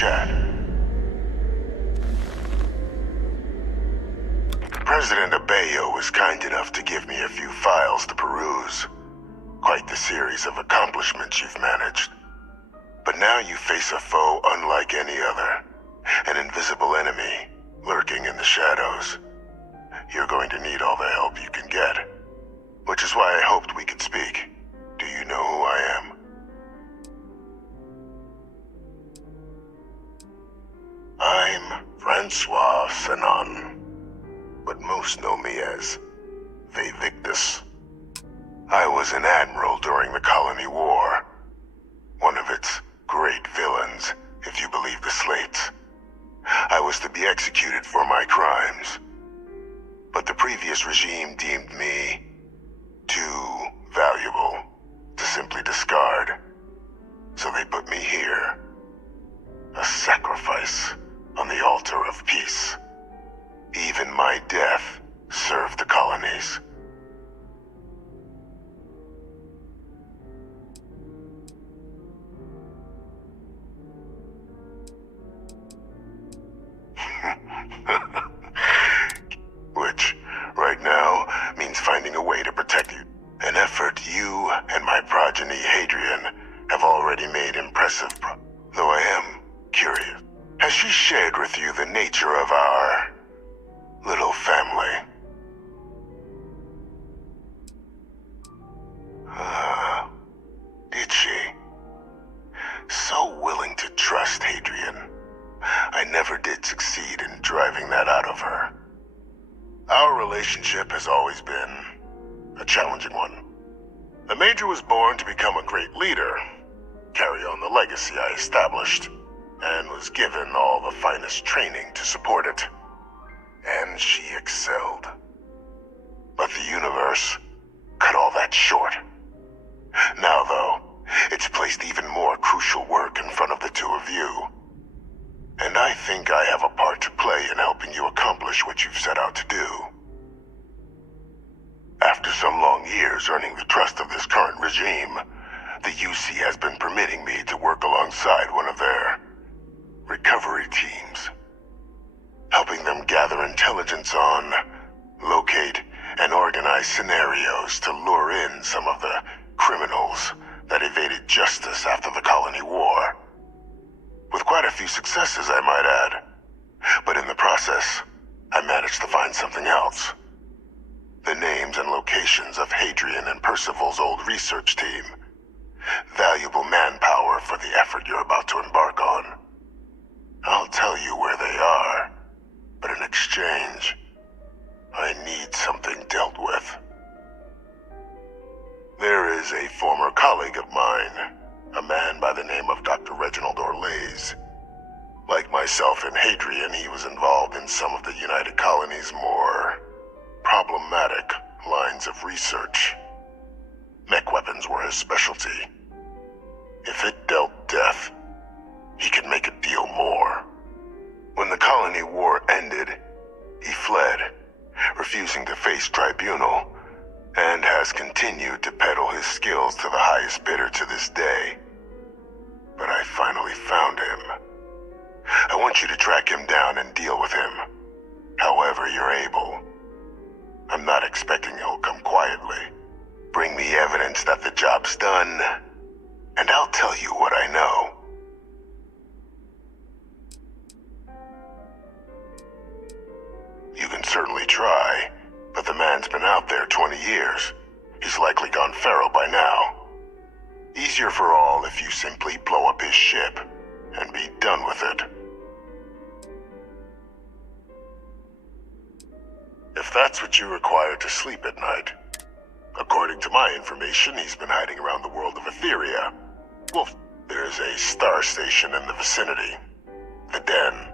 chat. President Abeyo was kind enough to give me a few files to peruse. Quite the series of accomplishments you've managed. But now you face a foe unlike any other. An invisible enemy, lurking in the shadows. You're going to need all the help you can get. Which is why I hoped we could speak. Do you know who I am? I'm Francois Sanon, but most know me as Vivictus. I was an admiral during the Colony War. One of its great villains, if you believe the slates. I was to be executed for my crimes. But the previous regime deemed me too valuable to simply discard. So they put me here. A sacrifice on the altar of peace. Even my death served the colonies. Which, right now, means finding a way to protect you. An effort you and my progeny, Hadrian, have already made impressive though I am curious. Has she shared with you the nature of our little family? Did she? So willing to trust Hadrian. I never did succeed in driving that out of her. Our relationship has always been a challenging one. The Major was born to become a great leader, carry on the legacy I established, and was given all the finest training to support it. And she excelled. But the universe cut all that short. Now, though, it's placed even more crucial work in front of the two of you. And I think I have a part to play in helping you accomplish what you've set out to do. After some long years earning the trust of this current regime, the UC has been permitting me to work alongside one of their recovery teams, helping them gather intelligence on, locate, and organize scenarios to lure in some of the criminals that evaded justice after the Colony War. With quite a few successes, I might add. But in the process, I managed to find something else. The names and locations of Hadrian and Percival's old research team. Valuable manpower for the effort you're about to embark on. I'll tell you where they are, but in exchange, I need something dealt with. There is a former colleague of mine, a man by the name of Dr. Reginald Orlaise. Like myself and Hadrian, he was involved in some of the United Colony's more problematic lines of research. Mech weapons were his specialty. If it dealt death, he could make a deal more. When the Colony War ended, he fled, refusing to face tribunal, and has continued to peddle his skills to the highest bidder to this day. But I finally found him. I want you to track him down and deal with him, however you're able. I'm not expecting he'll come quietly. Bring me evidence that the job's done, and I'll tell you what I know. You can certainly try, but the man's been out there 20 years. He's likely gone feral by now. Easier for all if you simply blow up his ship and be done with it. If that's what you require to sleep at night. According to my information, he's been hiding around the world of Etheria. Well, there's a star station in the vicinity. The Den.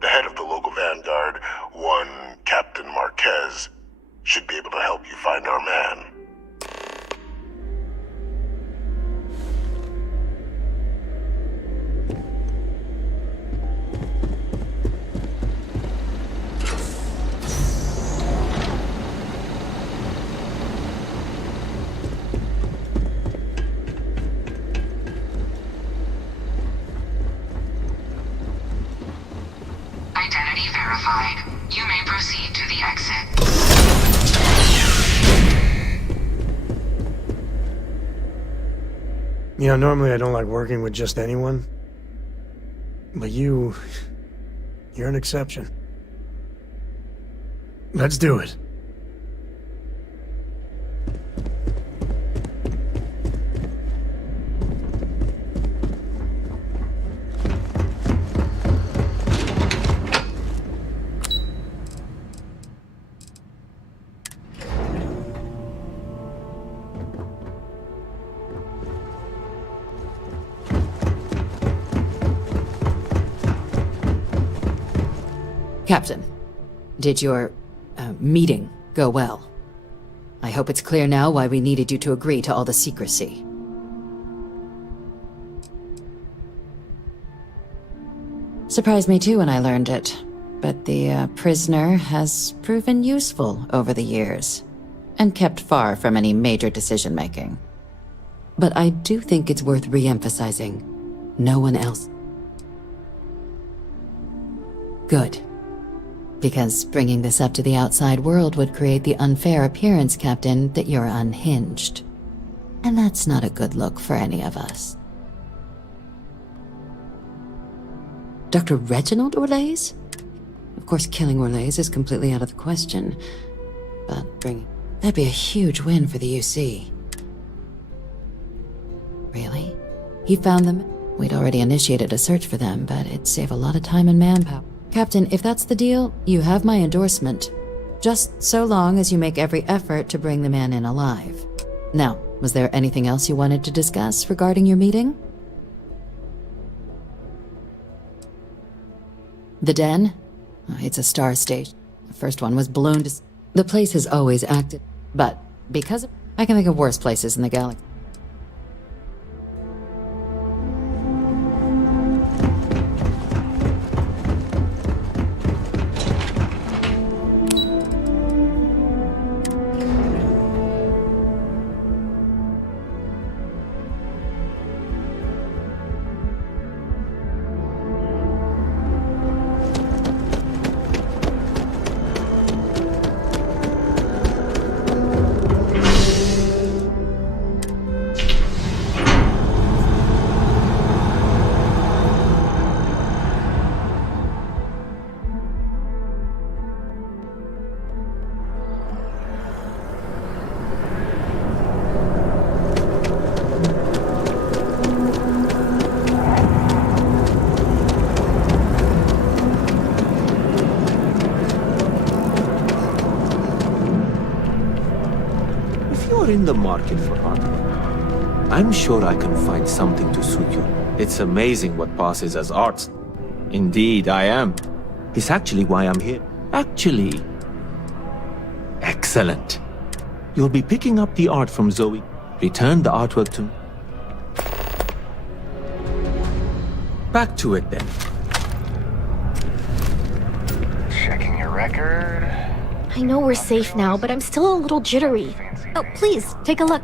The head of the local vanguard, one Captain Marquez, should be able to help you find our man. verified. You may proceed to the exit. You know, normally I don't like working with just anyone. But you're an exception. Let's do it. Captain, did your meeting go well? I hope it's clear now why we needed you to agree to all the secrecy. Surprised me too when I learned it, but the prisoner has proven useful over the years, and kept far from any major decision-making. But I do think it's worth re-emphasizing. No one else. Good. Because bringing this up to the outside world would create the unfair appearance, Captain, that you're unhinged. And that's not a good look for any of us. Dr. Reginald Orlays? Of course, killing Orlays is completely out of the question. But that'd be a huge win for the UC. Really? He found them? We'd already initiated a search for them, but it'd save a lot of time and manpower. Captain, if that's the deal, you have my endorsement. Just so long as you make every effort to bring the man in alive. Now, was there anything else you wanted to discuss regarding your meeting? The Den? It's a star station. The first one was blown to... The place has always acted, but because of... I can think of worse places in the galaxy. In the market for art, I'm sure I can find something to suit you. It's amazing what passes as art. Indeed, I am. It's actually why I'm here. Actually. Excellent. You'll be picking up the art from Zoe. Return the artwork to me. Back to it then. Checking your record. I know we're safe now, but I'm still a little jittery. Oh, please, take a look.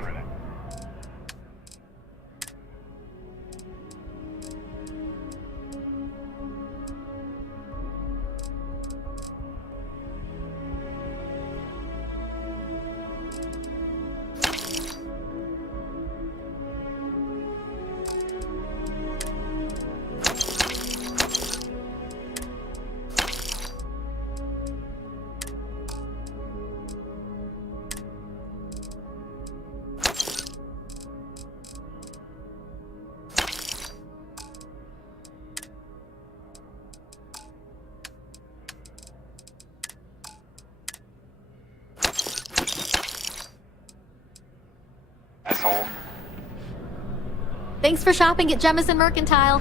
Thanks for shopping at Jemison Mercantile.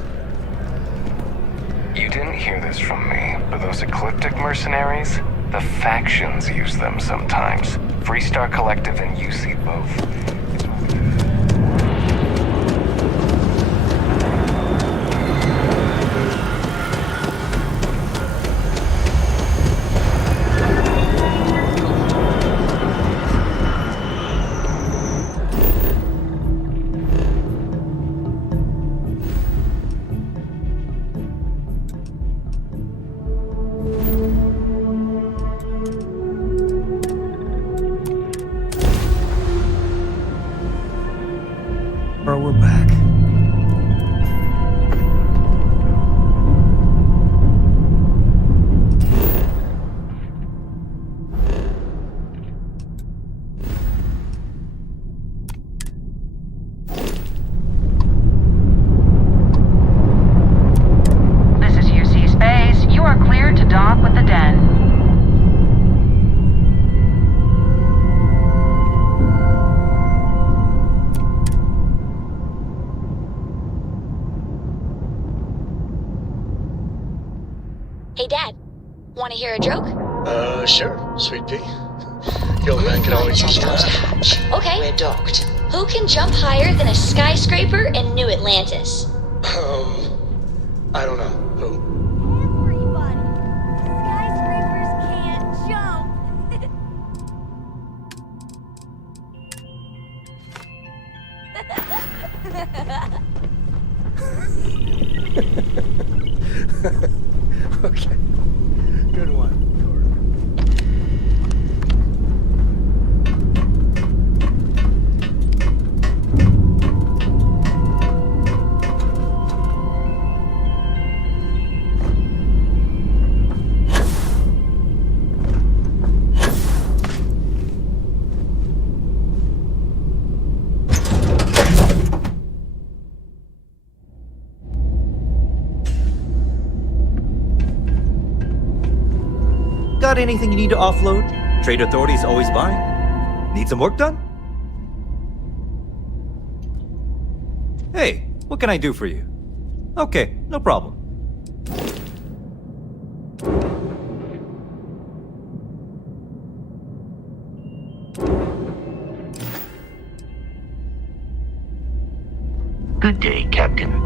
You didn't hear this from me, but those ecliptic mercenaries, the factions use them sometimes. Freestar Collective and UC both. Hey, Dad. Want to hear a joke? Sure, Sweet Pea. The old man can always use a laugh. Okay. We're docked. Who can jump higher than a skyscraper in New Atlantis? I don't know. Who? Okay. Good one. Got anything you need to offload? Trade authority's always buying. Need some work done? Hey, what can I do for you? Okay, no problem. Good day, Captain.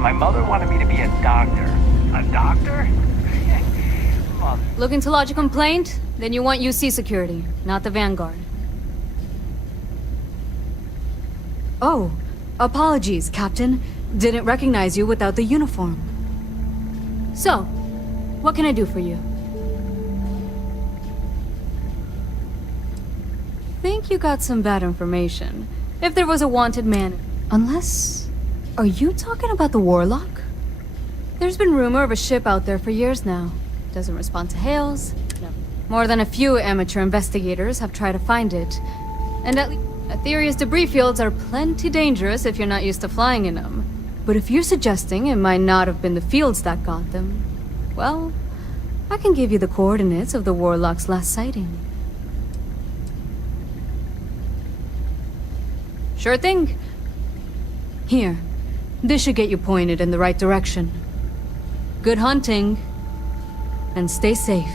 My mother wanted me to be a doctor. A doctor? Mother. Looking to lodge a complaint? Then you want UC security, not the Vanguard. Oh, apologies, Captain. Didn't recognize you without the uniform. So, what can I do for you? Think you got some bad information. If there was a wanted man... Unless... Are you talking about the Warlock? There's been rumor of a ship out there for years now. Doesn't respond to hails. No. More than a few amateur investigators have tried to find it. And at least... Aetherius debris fields are plenty dangerous if you're not used to flying in them. But if you're suggesting it might not have been the fields that got them, well, I can give you the coordinates of the Warlock's last sighting. Sure thing. Here. This should get you pointed in the right direction. Good hunting. And stay safe.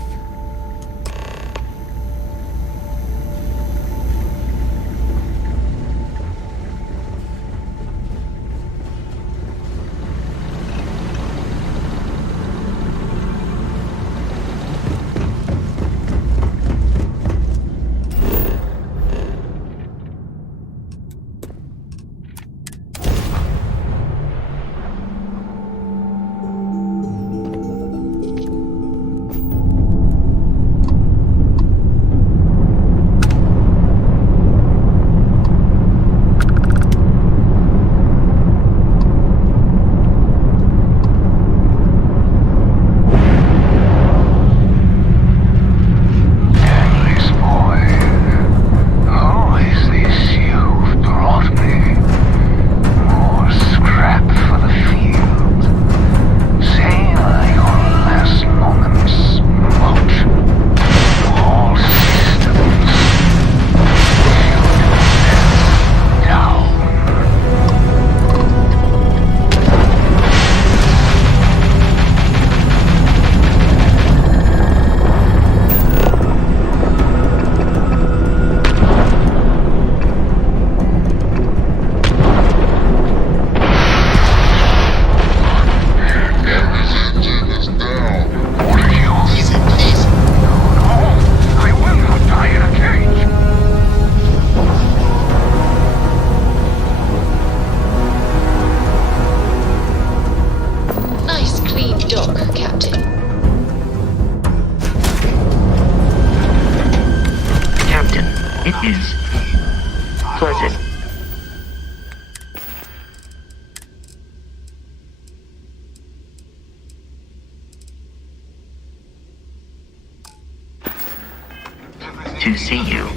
to see you.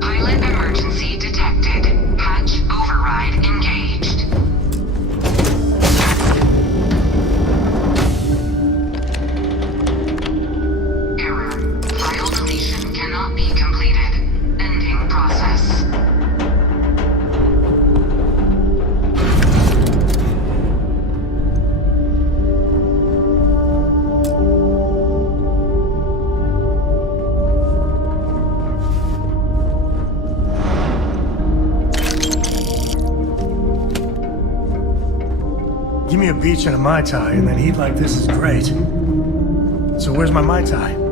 Pilot emergency detected. Hatch override engaged. Error. File deletion cannot be completed. Ending process. Give me a beach and a Mai Tai, and then heat like this is great. So where's my Mai Tai?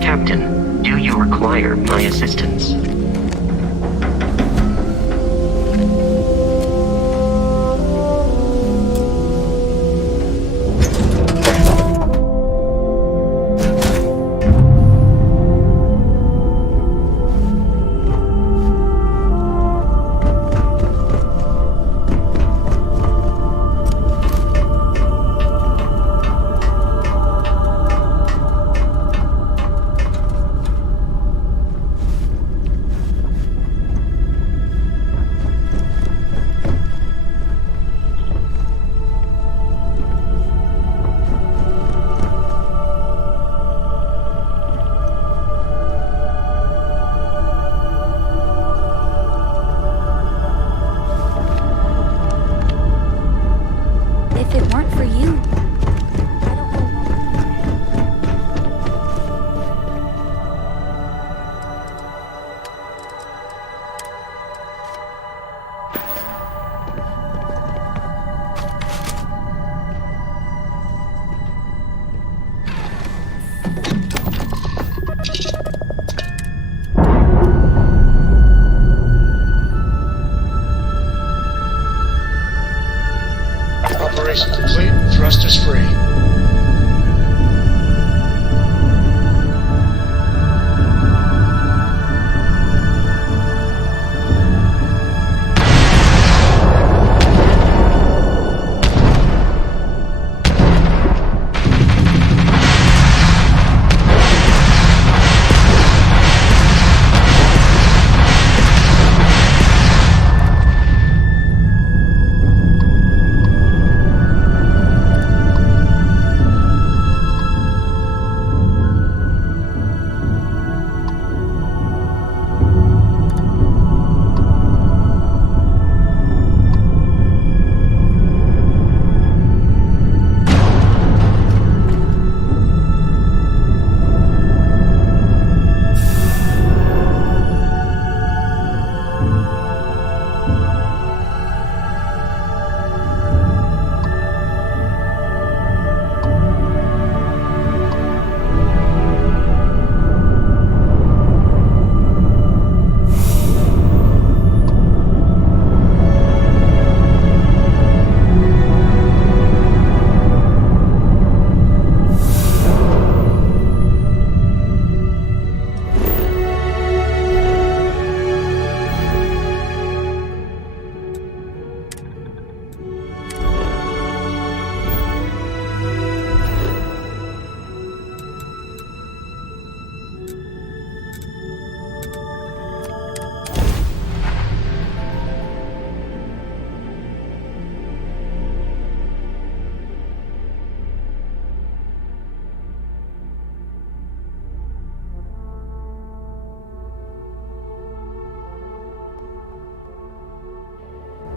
Captain, do you require my assistance? If it weren't for you, Operation complete. Thrusters free.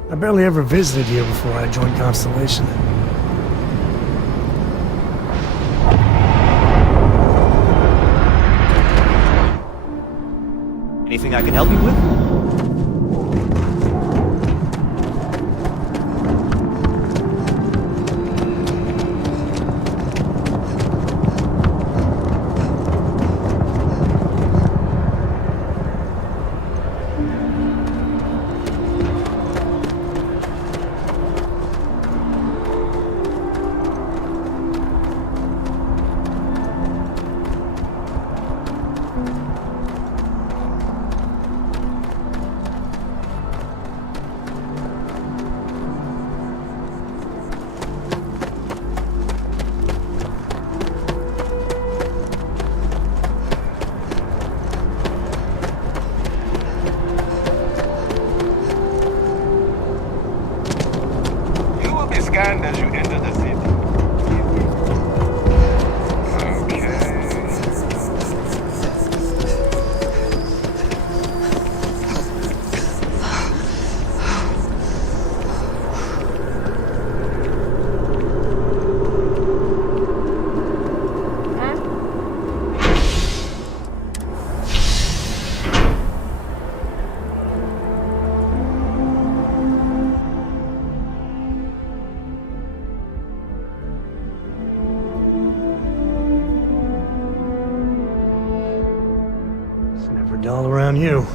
I barely ever visited here before I joined Constellation. Anything I can help you with? Scanned as you enter the city. All around you.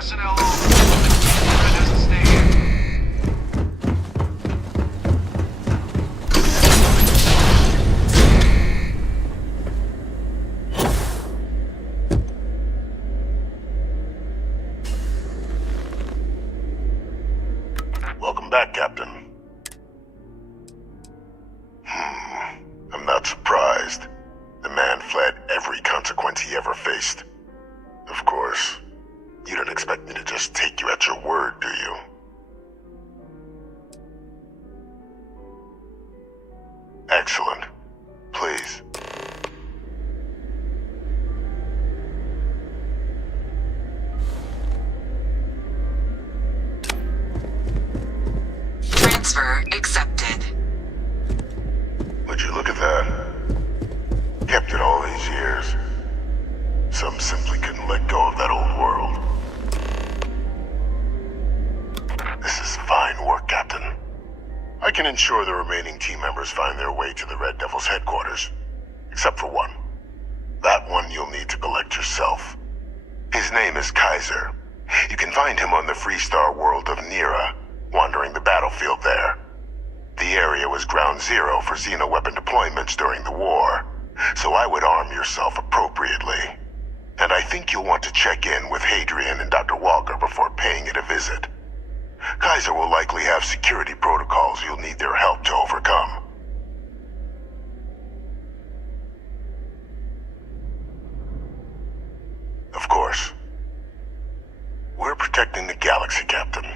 personnel only. Your friend has to stay here. Welcome back, Captain. I'm not surprised. The man fled every consequence he ever faced. Of course, you don't expect me to just take you at your word, do you? Excellent. Please. Transfer accepted. Would you look at that? Kept it all these years. Some simply couldn't let go of that old world. This is fine work, Captain. I can ensure the remaining team members find their way to the Red Devil's headquarters. Except for one. That one you'll need to collect yourself. His name is Kaiser. You can find him on the Freestar world of Nira, wandering the battlefield there. The area was ground zero for xeno-weapon deployments during the war, so I would arm yourself appropriately. And I think you'll want to check in with Hadrian and Dr. Walker before paying it a visit. Kaiser will likely have security protocols you'll need their help to overcome. Of course, we're protecting the galaxy, Captain.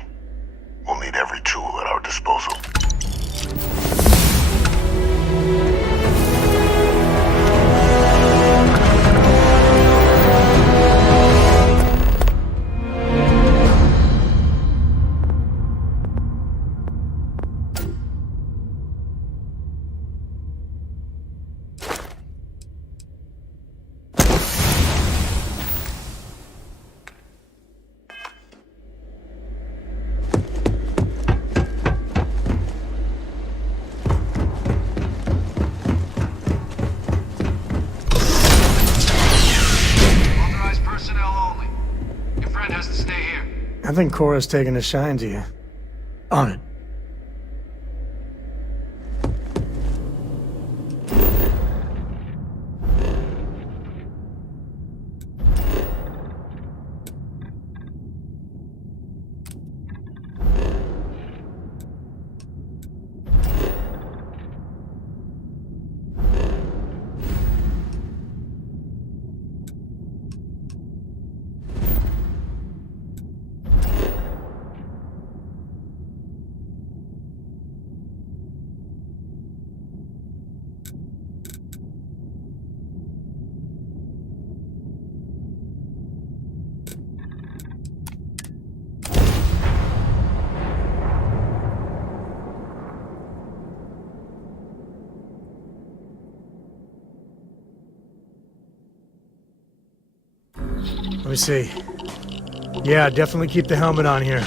We'll need every tool at our disposal. I think Cora's taking a shine to you. On it. Let me see. Yeah, definitely keep the helmet on here.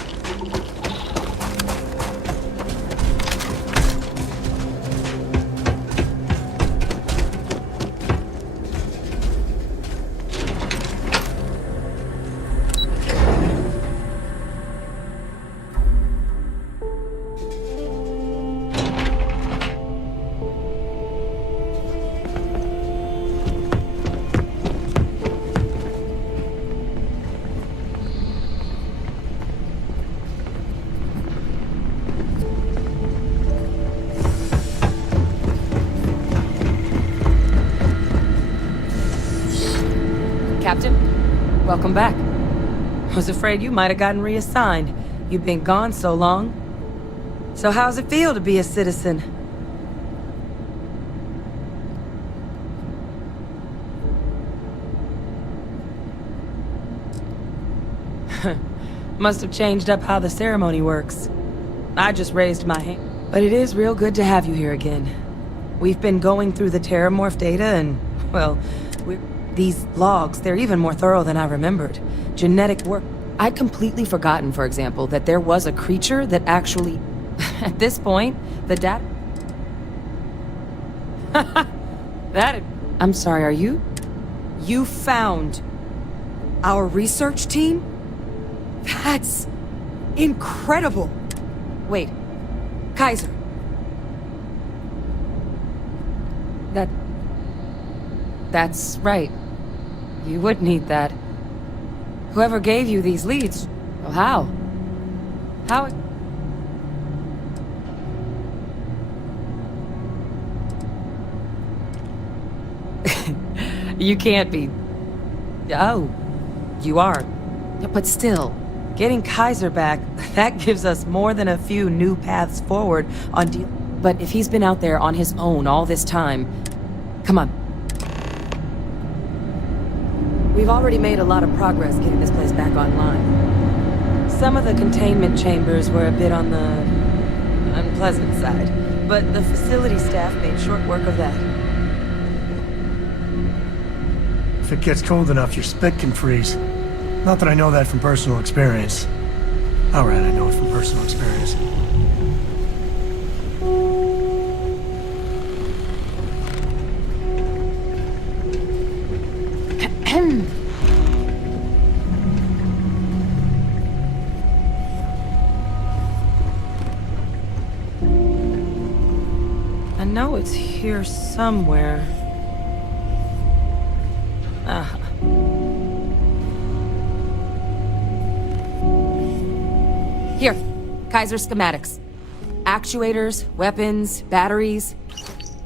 Captain, welcome back. Was afraid you might have gotten reassigned. You've been gone so long. So how's it feel to be a citizen? Must have changed up how the ceremony works. I just raised my hand. But it is real good to have you here again. We've been going through the Terramorph data and, well, these logs, they're even more thorough than I remembered. Genetic work. I'd completely forgotten, for example, that there was a creature that actually... At this point, the data... I'm sorry, are you? You found our research team? That's incredible. Wait, Kaiser. That's right. You would need that. Whoever gave you these leads, well, how? How? You can't be. Oh, you are. But still, getting Kaiser back, that gives us more than a few new paths forward on deal. But if he's been out there on his own all this time, come on. We've already made a lot of progress getting this place back online. Some of the containment chambers were a bit on the unpleasant side, but the facility staff made short work of that. If it gets cold enough, your spit can freeze. Not that I know that from personal experience. Alright, I know it from personal experience. I know it's here somewhere. Here, Kaiser schematics. Actuators, weapons, batteries.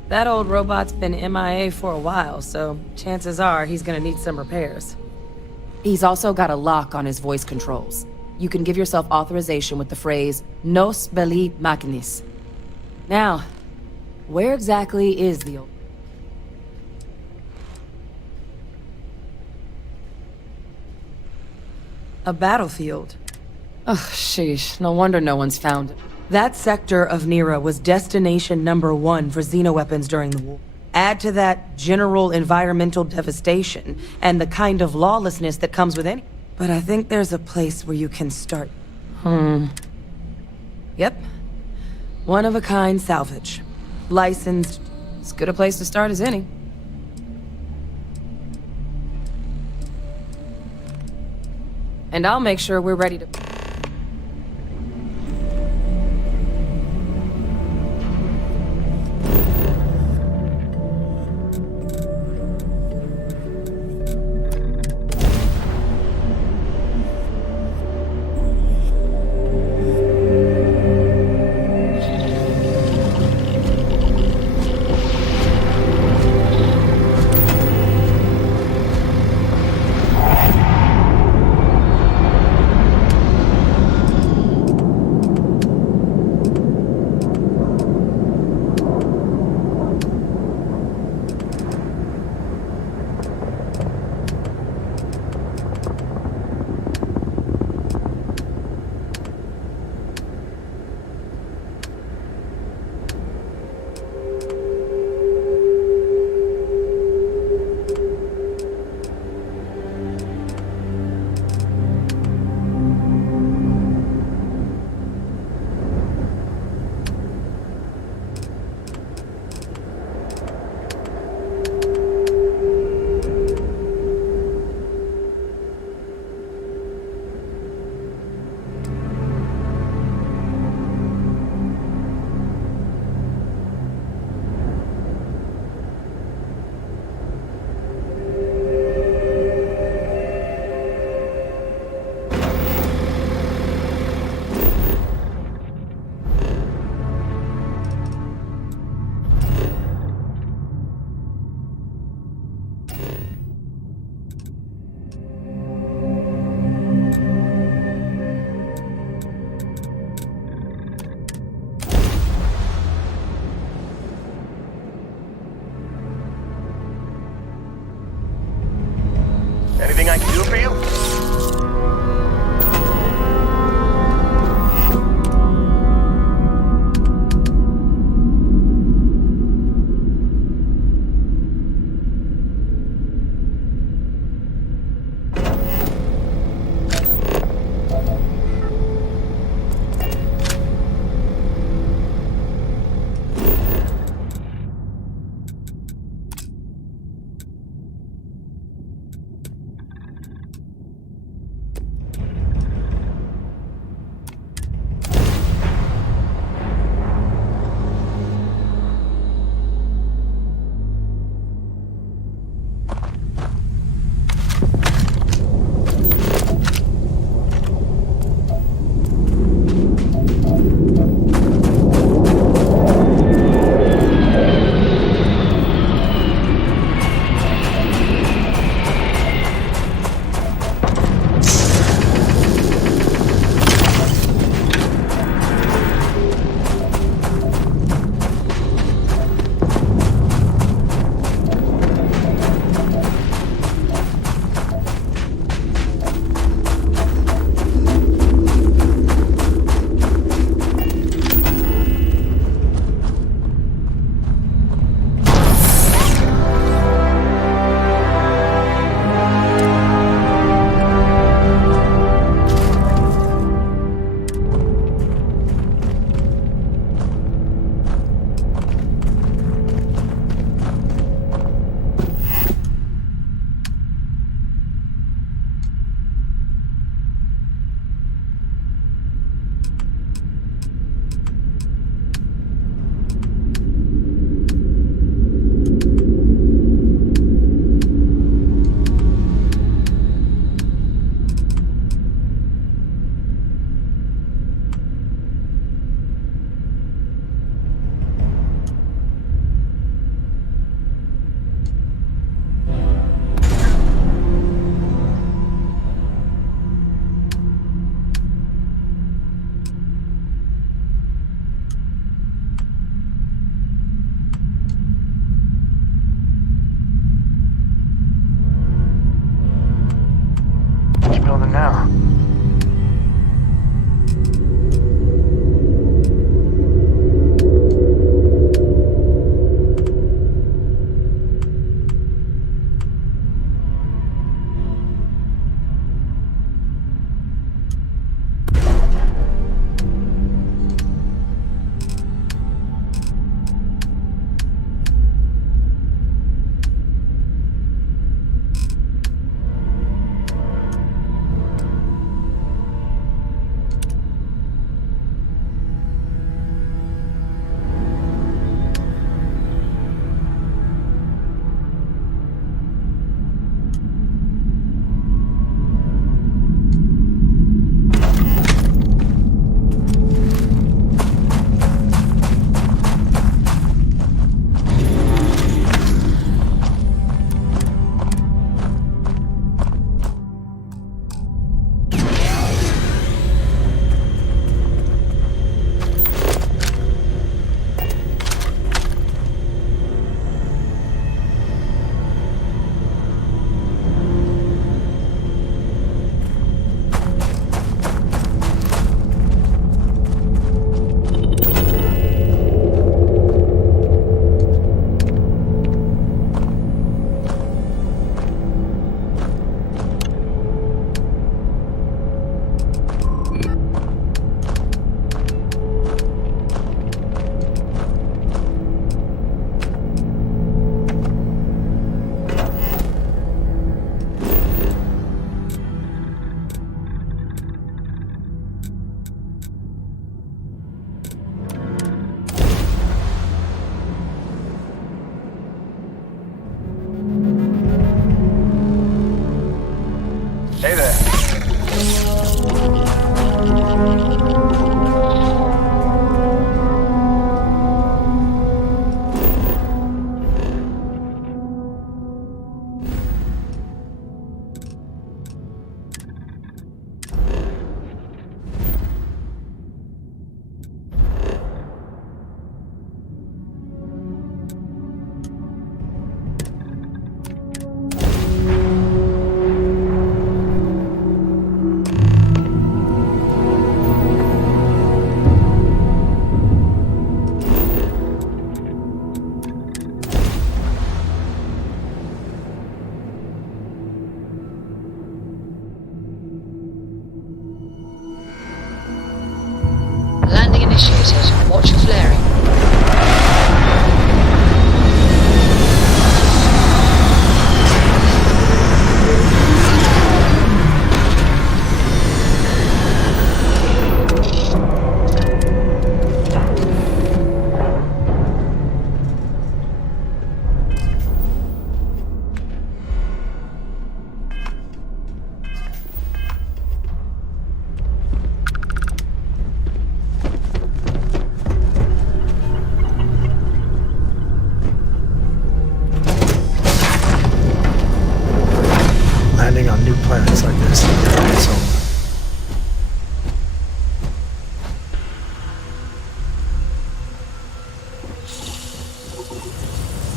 That old robot's been MIA for a while, so chances are he's gonna need some repairs. He's also got a lock on his voice controls. You can give yourself authorization with the phrase, Nos belli machinis. Now, where exactly is the old... A battlefield. Ugh, sheesh. No wonder no one's found it. That sector of Nera was destination #1 for xenoweapons during the war. Add to that general environmental devastation and the kind of lawlessness that comes with any... But I think there's a place where you can start. Yep. One-of-a-kind salvage. Licensed. As good a place to start as any. And I'll make sure we're ready to...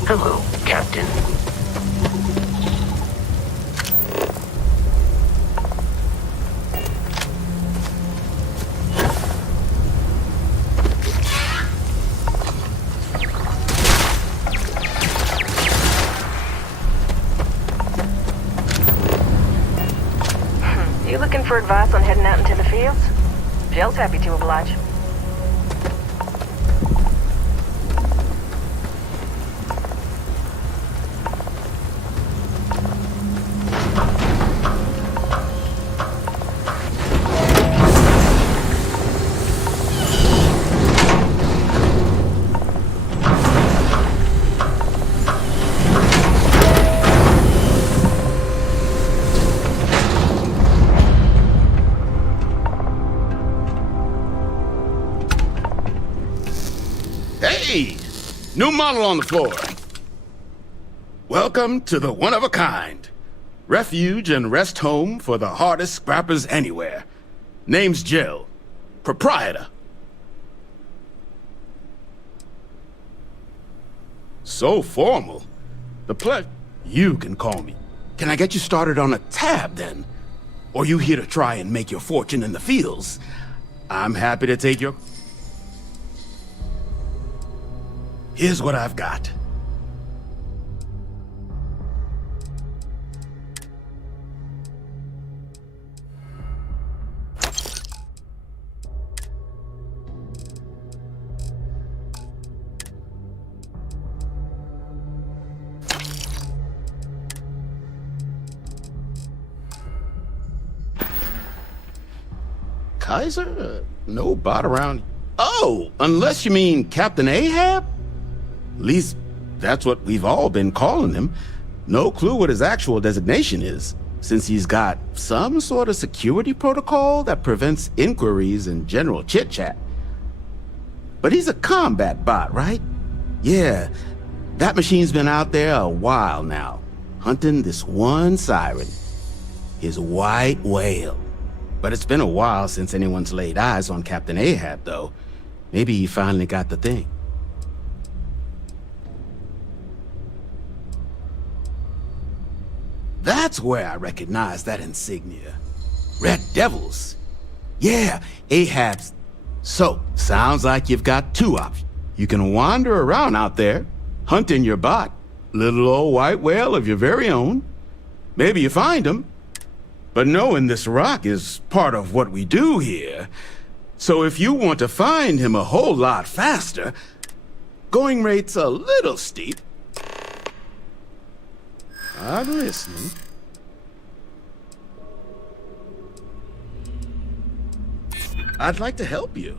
Hello, Captain. You looking for advice on heading out into the fields? Jill's happy to oblige. Hey! New model on the floor. Welcome to the one-of-a-kind. Refuge and rest home for the hardest scrappers anywhere. Name's Jill. Proprietor. So formal. The pleasure. You can call me. Can I get you started on a tab, then? Or you here to try and make your fortune in the fields? I'm happy to take your... Here's what I've got. Kaiser? No bot around. Oh, unless you mean Captain Ahab? At least, that's what we've all been calling him. No clue what his actual designation is, since he's got some sort of security protocol that prevents inquiries and general chit-chat. But he's a combat bot, right? Yeah, that machine's been out there a while now, hunting this one siren, his white whale. But it's been a while since anyone's laid eyes on Captain Ahab, though. Maybe he finally got the thing. That's where I recognize that insignia. Red Devils. Yeah, Ahab's. So, sounds like you've got two options. You can wander around out there, hunting your bot, little old white whale of your very own. Maybe you find him. But knowing this rock is part of what we do here. So if you want to find him a whole lot faster, going rate's a little steep. I'm listening. I'd like to help you.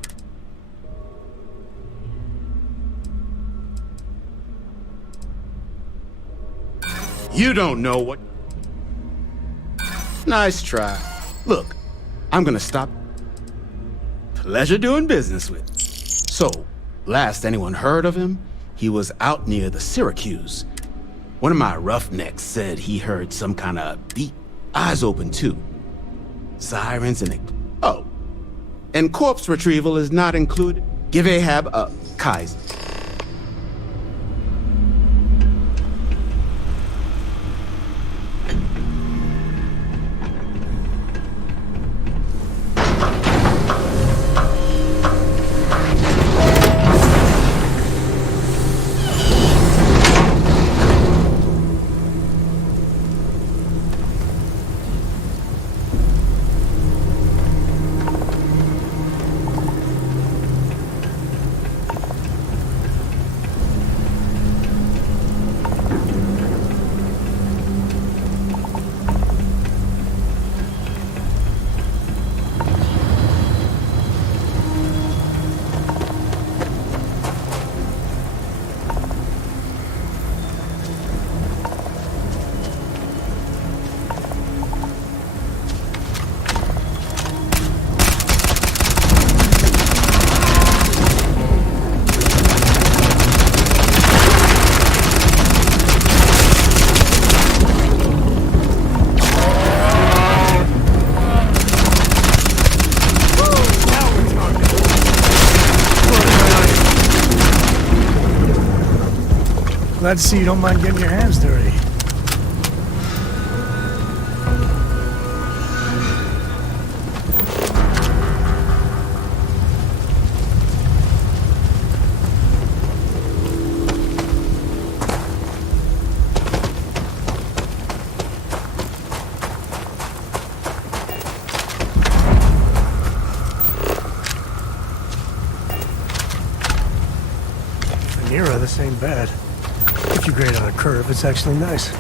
You don't know what... Nice try. Look, I'm gonna stop. Pleasure doing business with. So, last anyone heard of him, he was out near the Syracuse. One of my roughnecks said he heard some kind of beat. Eyes open, too. Sirens and... Oh. And corpse retrieval is not included. Give Ahab a... Kaiser. Glad to see you don't mind getting your hands dirty. This ain't bad. If you grade on a curve, it's actually nice.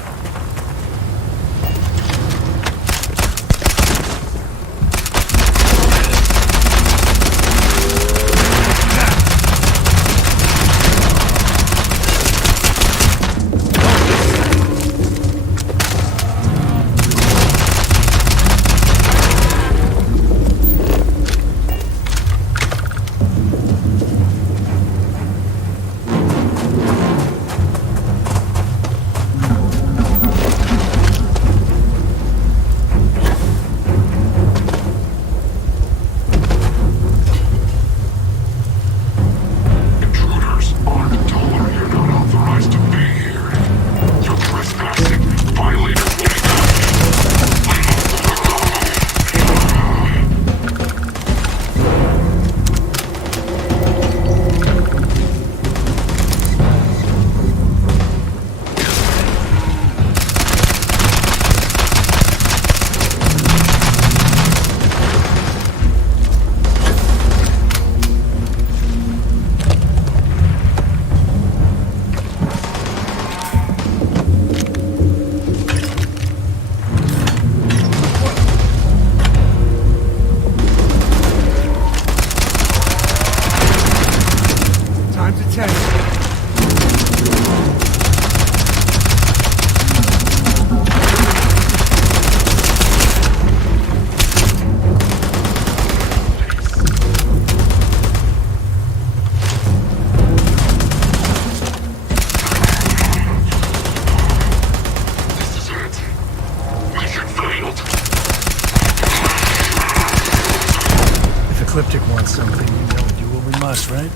Ecliptic wants something, you know, do what we must, right?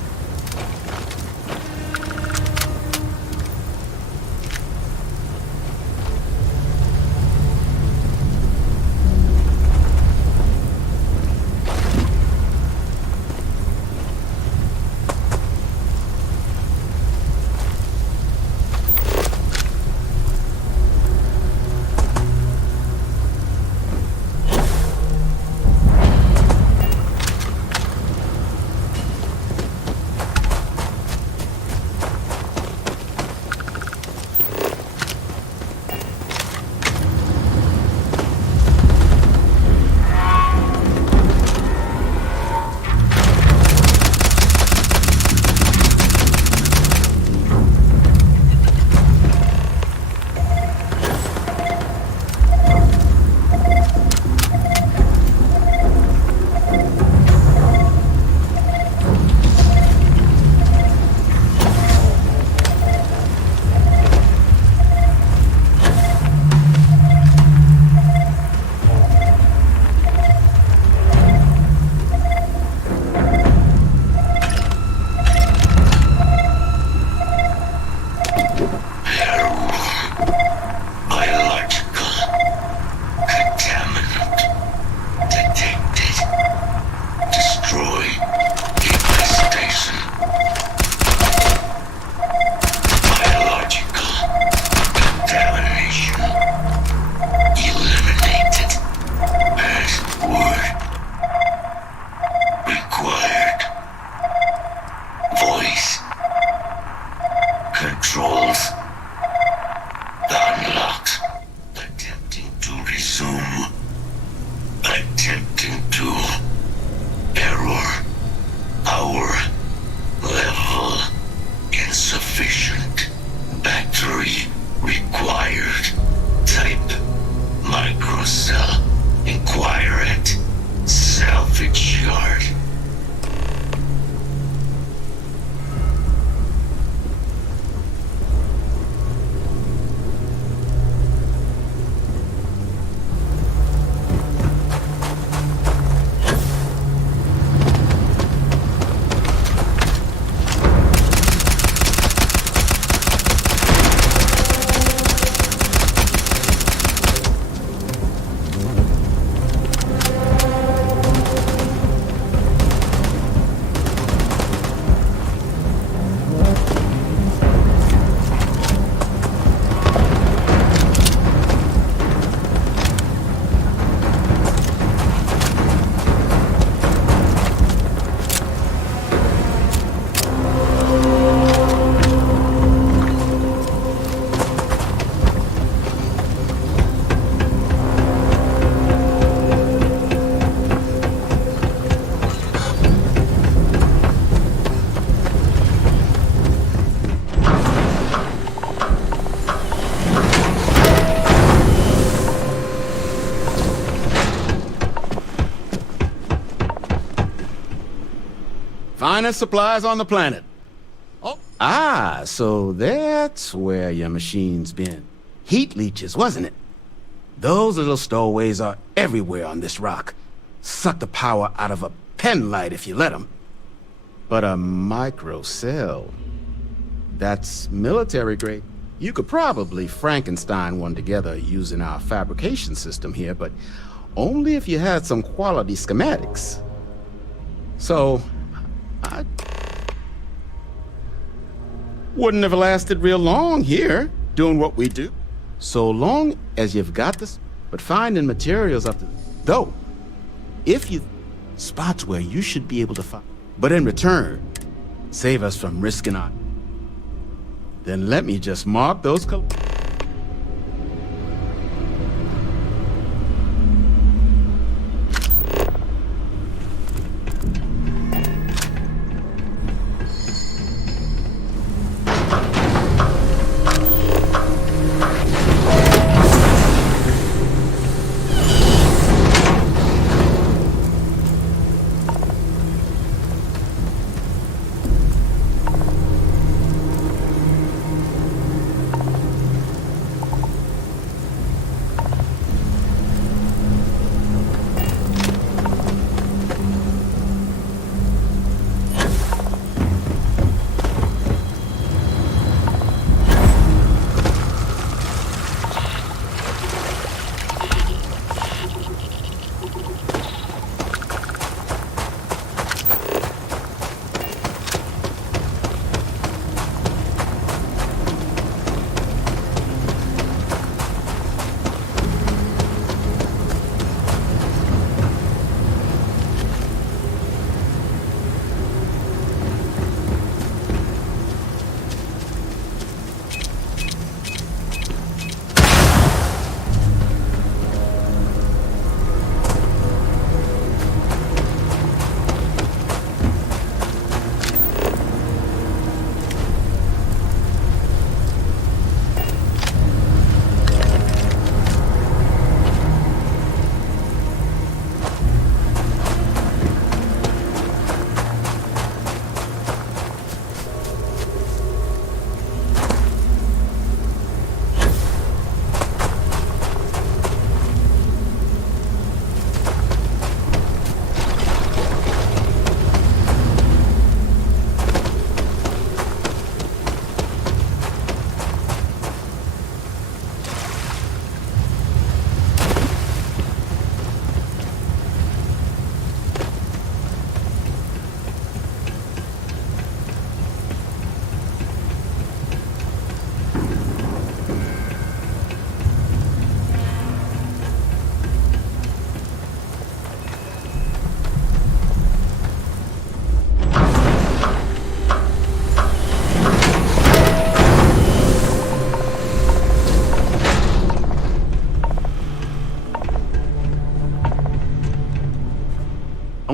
finest supplies on the planet. Oh. Ah, so that's where your machine's been. Heat leeches, wasn't it? Those little stowaways are everywhere on this rock. Suck the power out of a pen light if you let them. But a microcell, that's military grade. You could probably Frankenstein one together using our fabrication system here, but only if you had some quality schematics. So, I wouldn't have lasted real long here, doing what we do. So long as you've got this, but finding materials up to... Though, if you... spots where you should be able to find... But in return, save us from risking our... Then let me just mark those colors.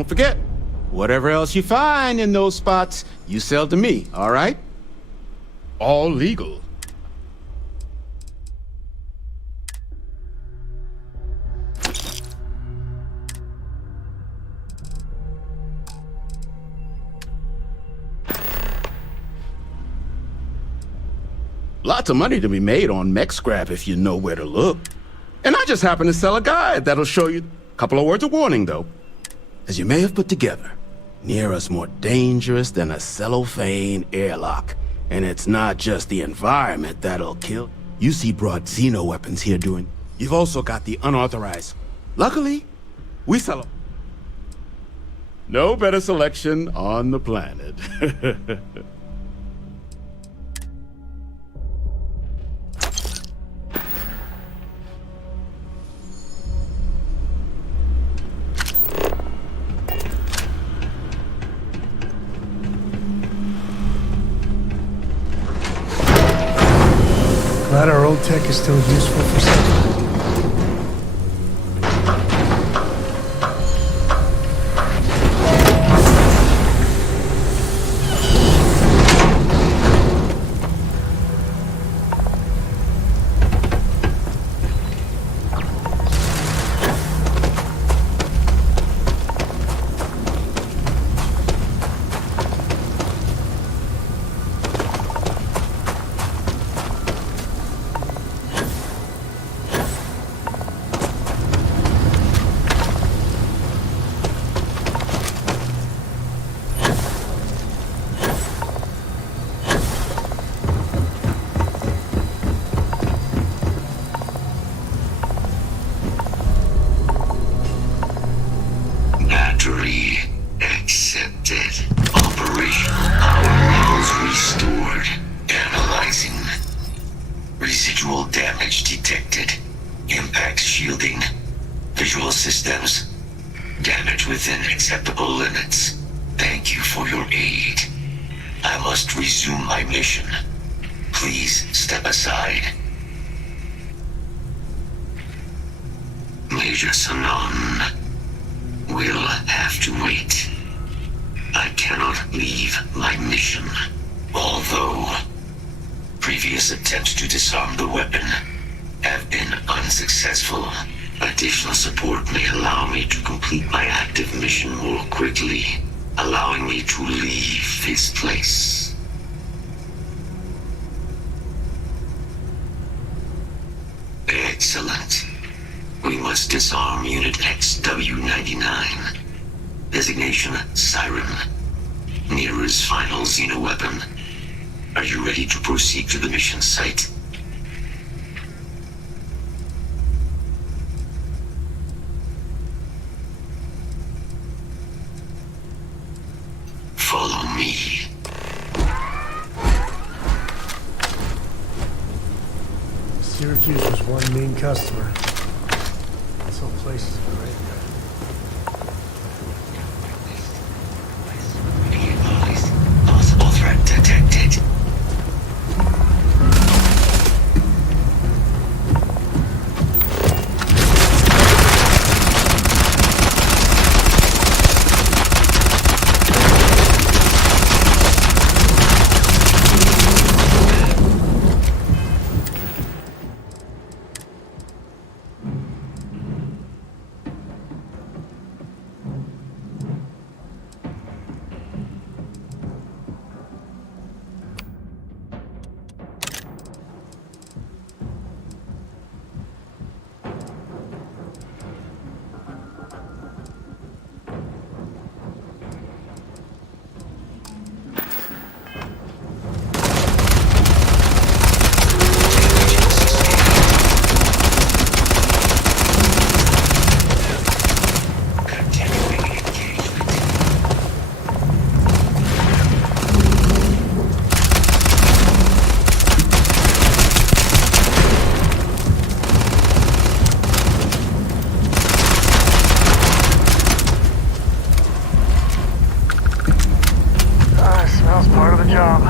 Don't forget, whatever else you find in those spots, you sell to me, all right? All legal. Lots of money to be made on mech scrap if you know where to look. And I just happen to sell a guide that'll show you. A couple of words of warning, though. As you may have put together, Nearah's more dangerous than a cellophane airlock. And it's not just the environment that'll kill. UC brought xeno weapons here doing. You've also got the unauthorized. Luckily, we sell them. No better selection on the planet. Glad our old tech is still useful for something. Damage detected. Impact shielding. Visual systems. Damage within acceptable limits. Thank you for your aid. I must resume my mission. Please step aside. Major Sanan will have to wait. I cannot leave my mission. Although previous attempts to disarm the weapon have been unsuccessful, additional support may allow me to complete my active mission more quickly, allowing me to leave this place. Excellent. We must disarm Unit XW-99. Designation Siren. Nearest final Xeno weapon. Are you ready to proceed to the mission site? Follow me. Syracuse was one mean customer. Some places are great. Possible threat detected. Smells part of the job.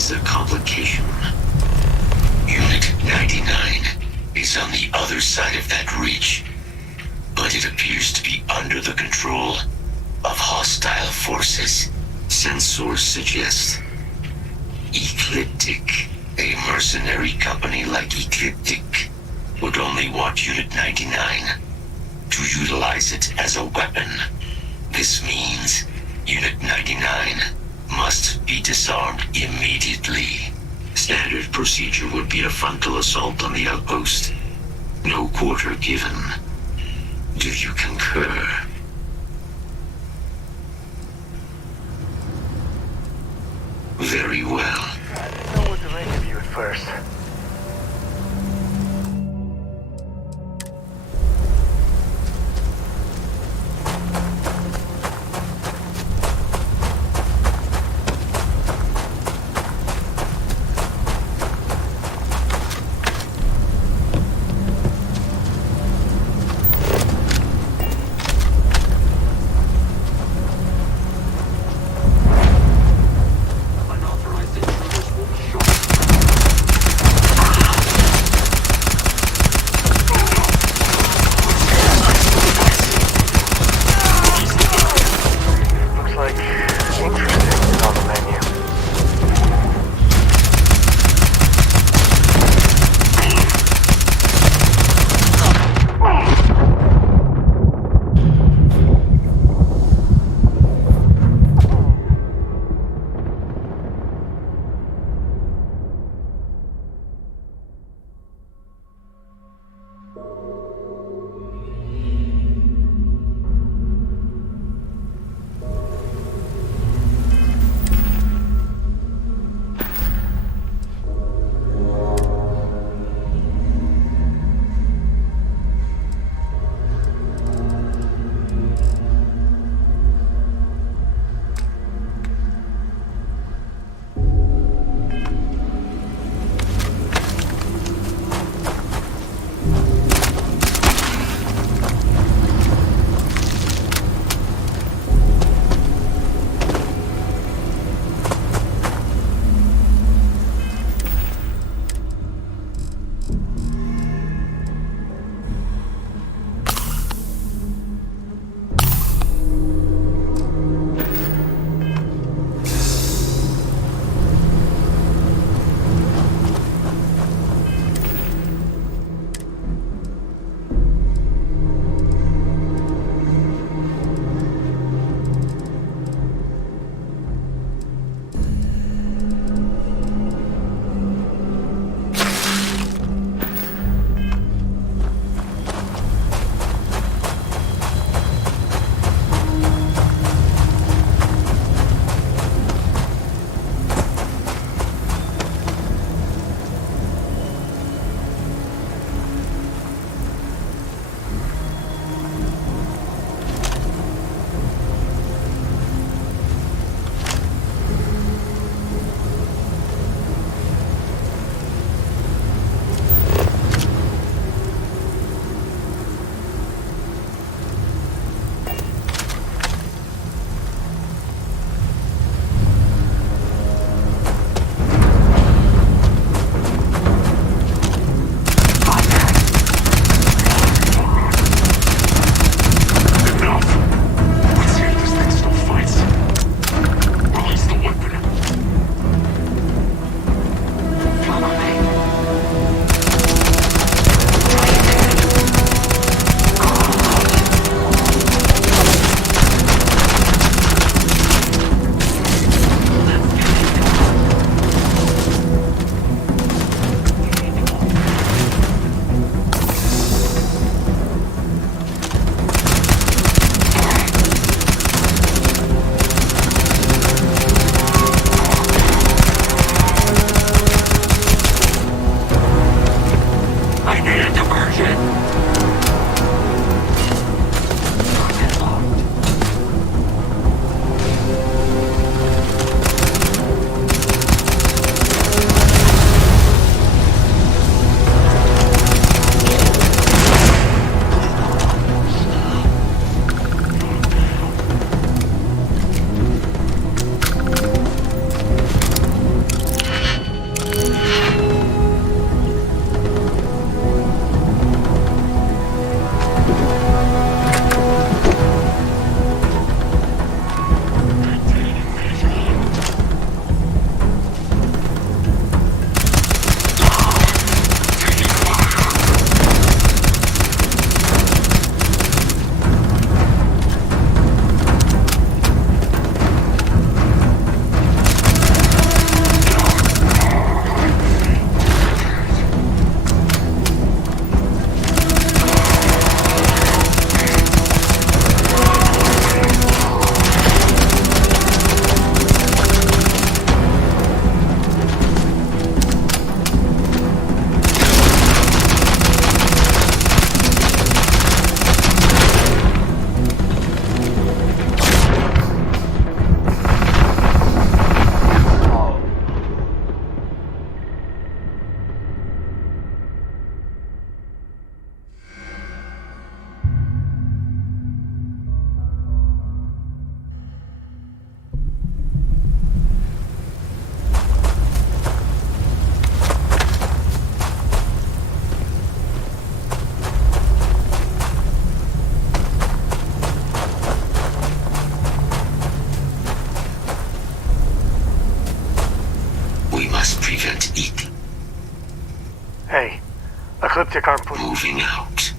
is a complication. Unit 99 is on the other side of that reach, but it appears to be under the control of hostile forces. Sensors suggest Ecliptic, a mercenary company like Ecliptic, would only want Unit 99 to utilize it as a weapon. This means Unit 99 must be disarmed immediately. Standard procedure would be a frontal assault on the outpost. No quarter given. Do you concur? Very well. I didn't know what to make of you at first. carport. Moving out.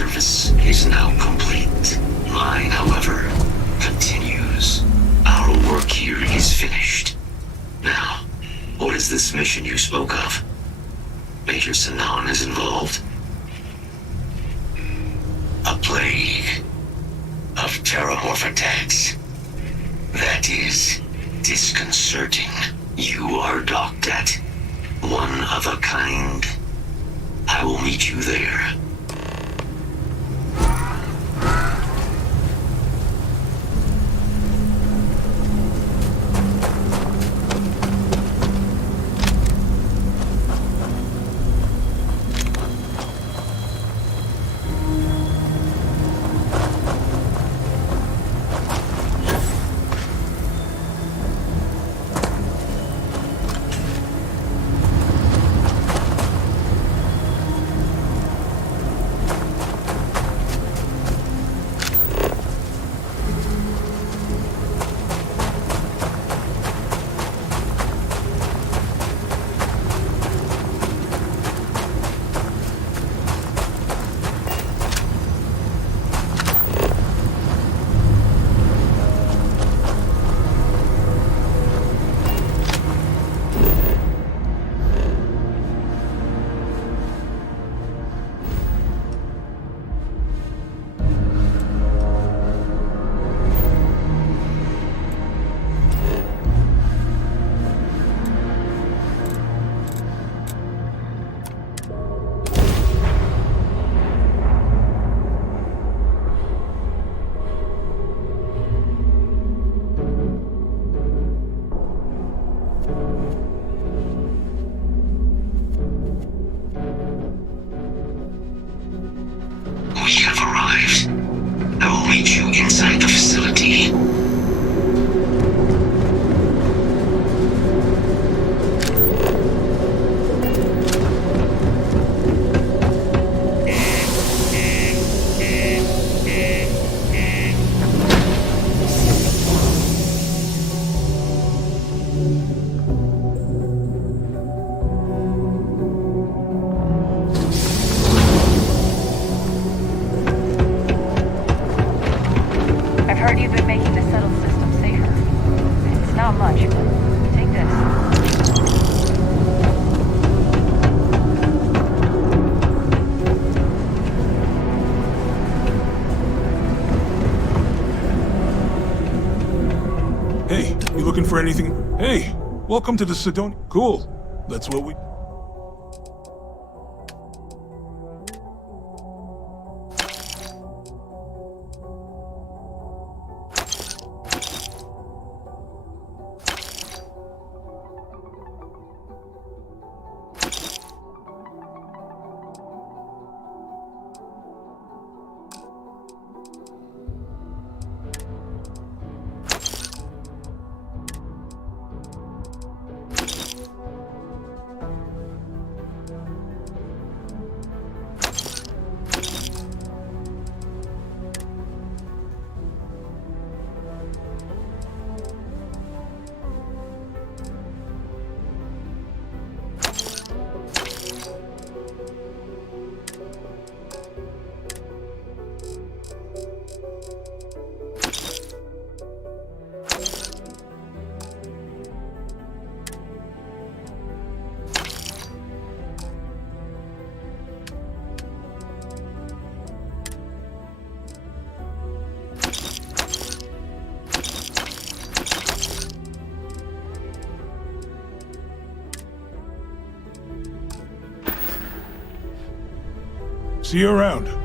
service is now complete. Mine, however, continues. Our work here is finished. Now, what is this mission you spoke of? Major Sanan is involved? A plague. A of terramorph attacks. That is disconcerting. You are docked at one of a kind. I will meet you there. We have arrived. I will meet you inside the facility. I've heard you've been making the settled system safer. It's not much, but take this. Hey, you looking for anything? Hey, welcome to the Sidonia. Cool. That's what we... See you around.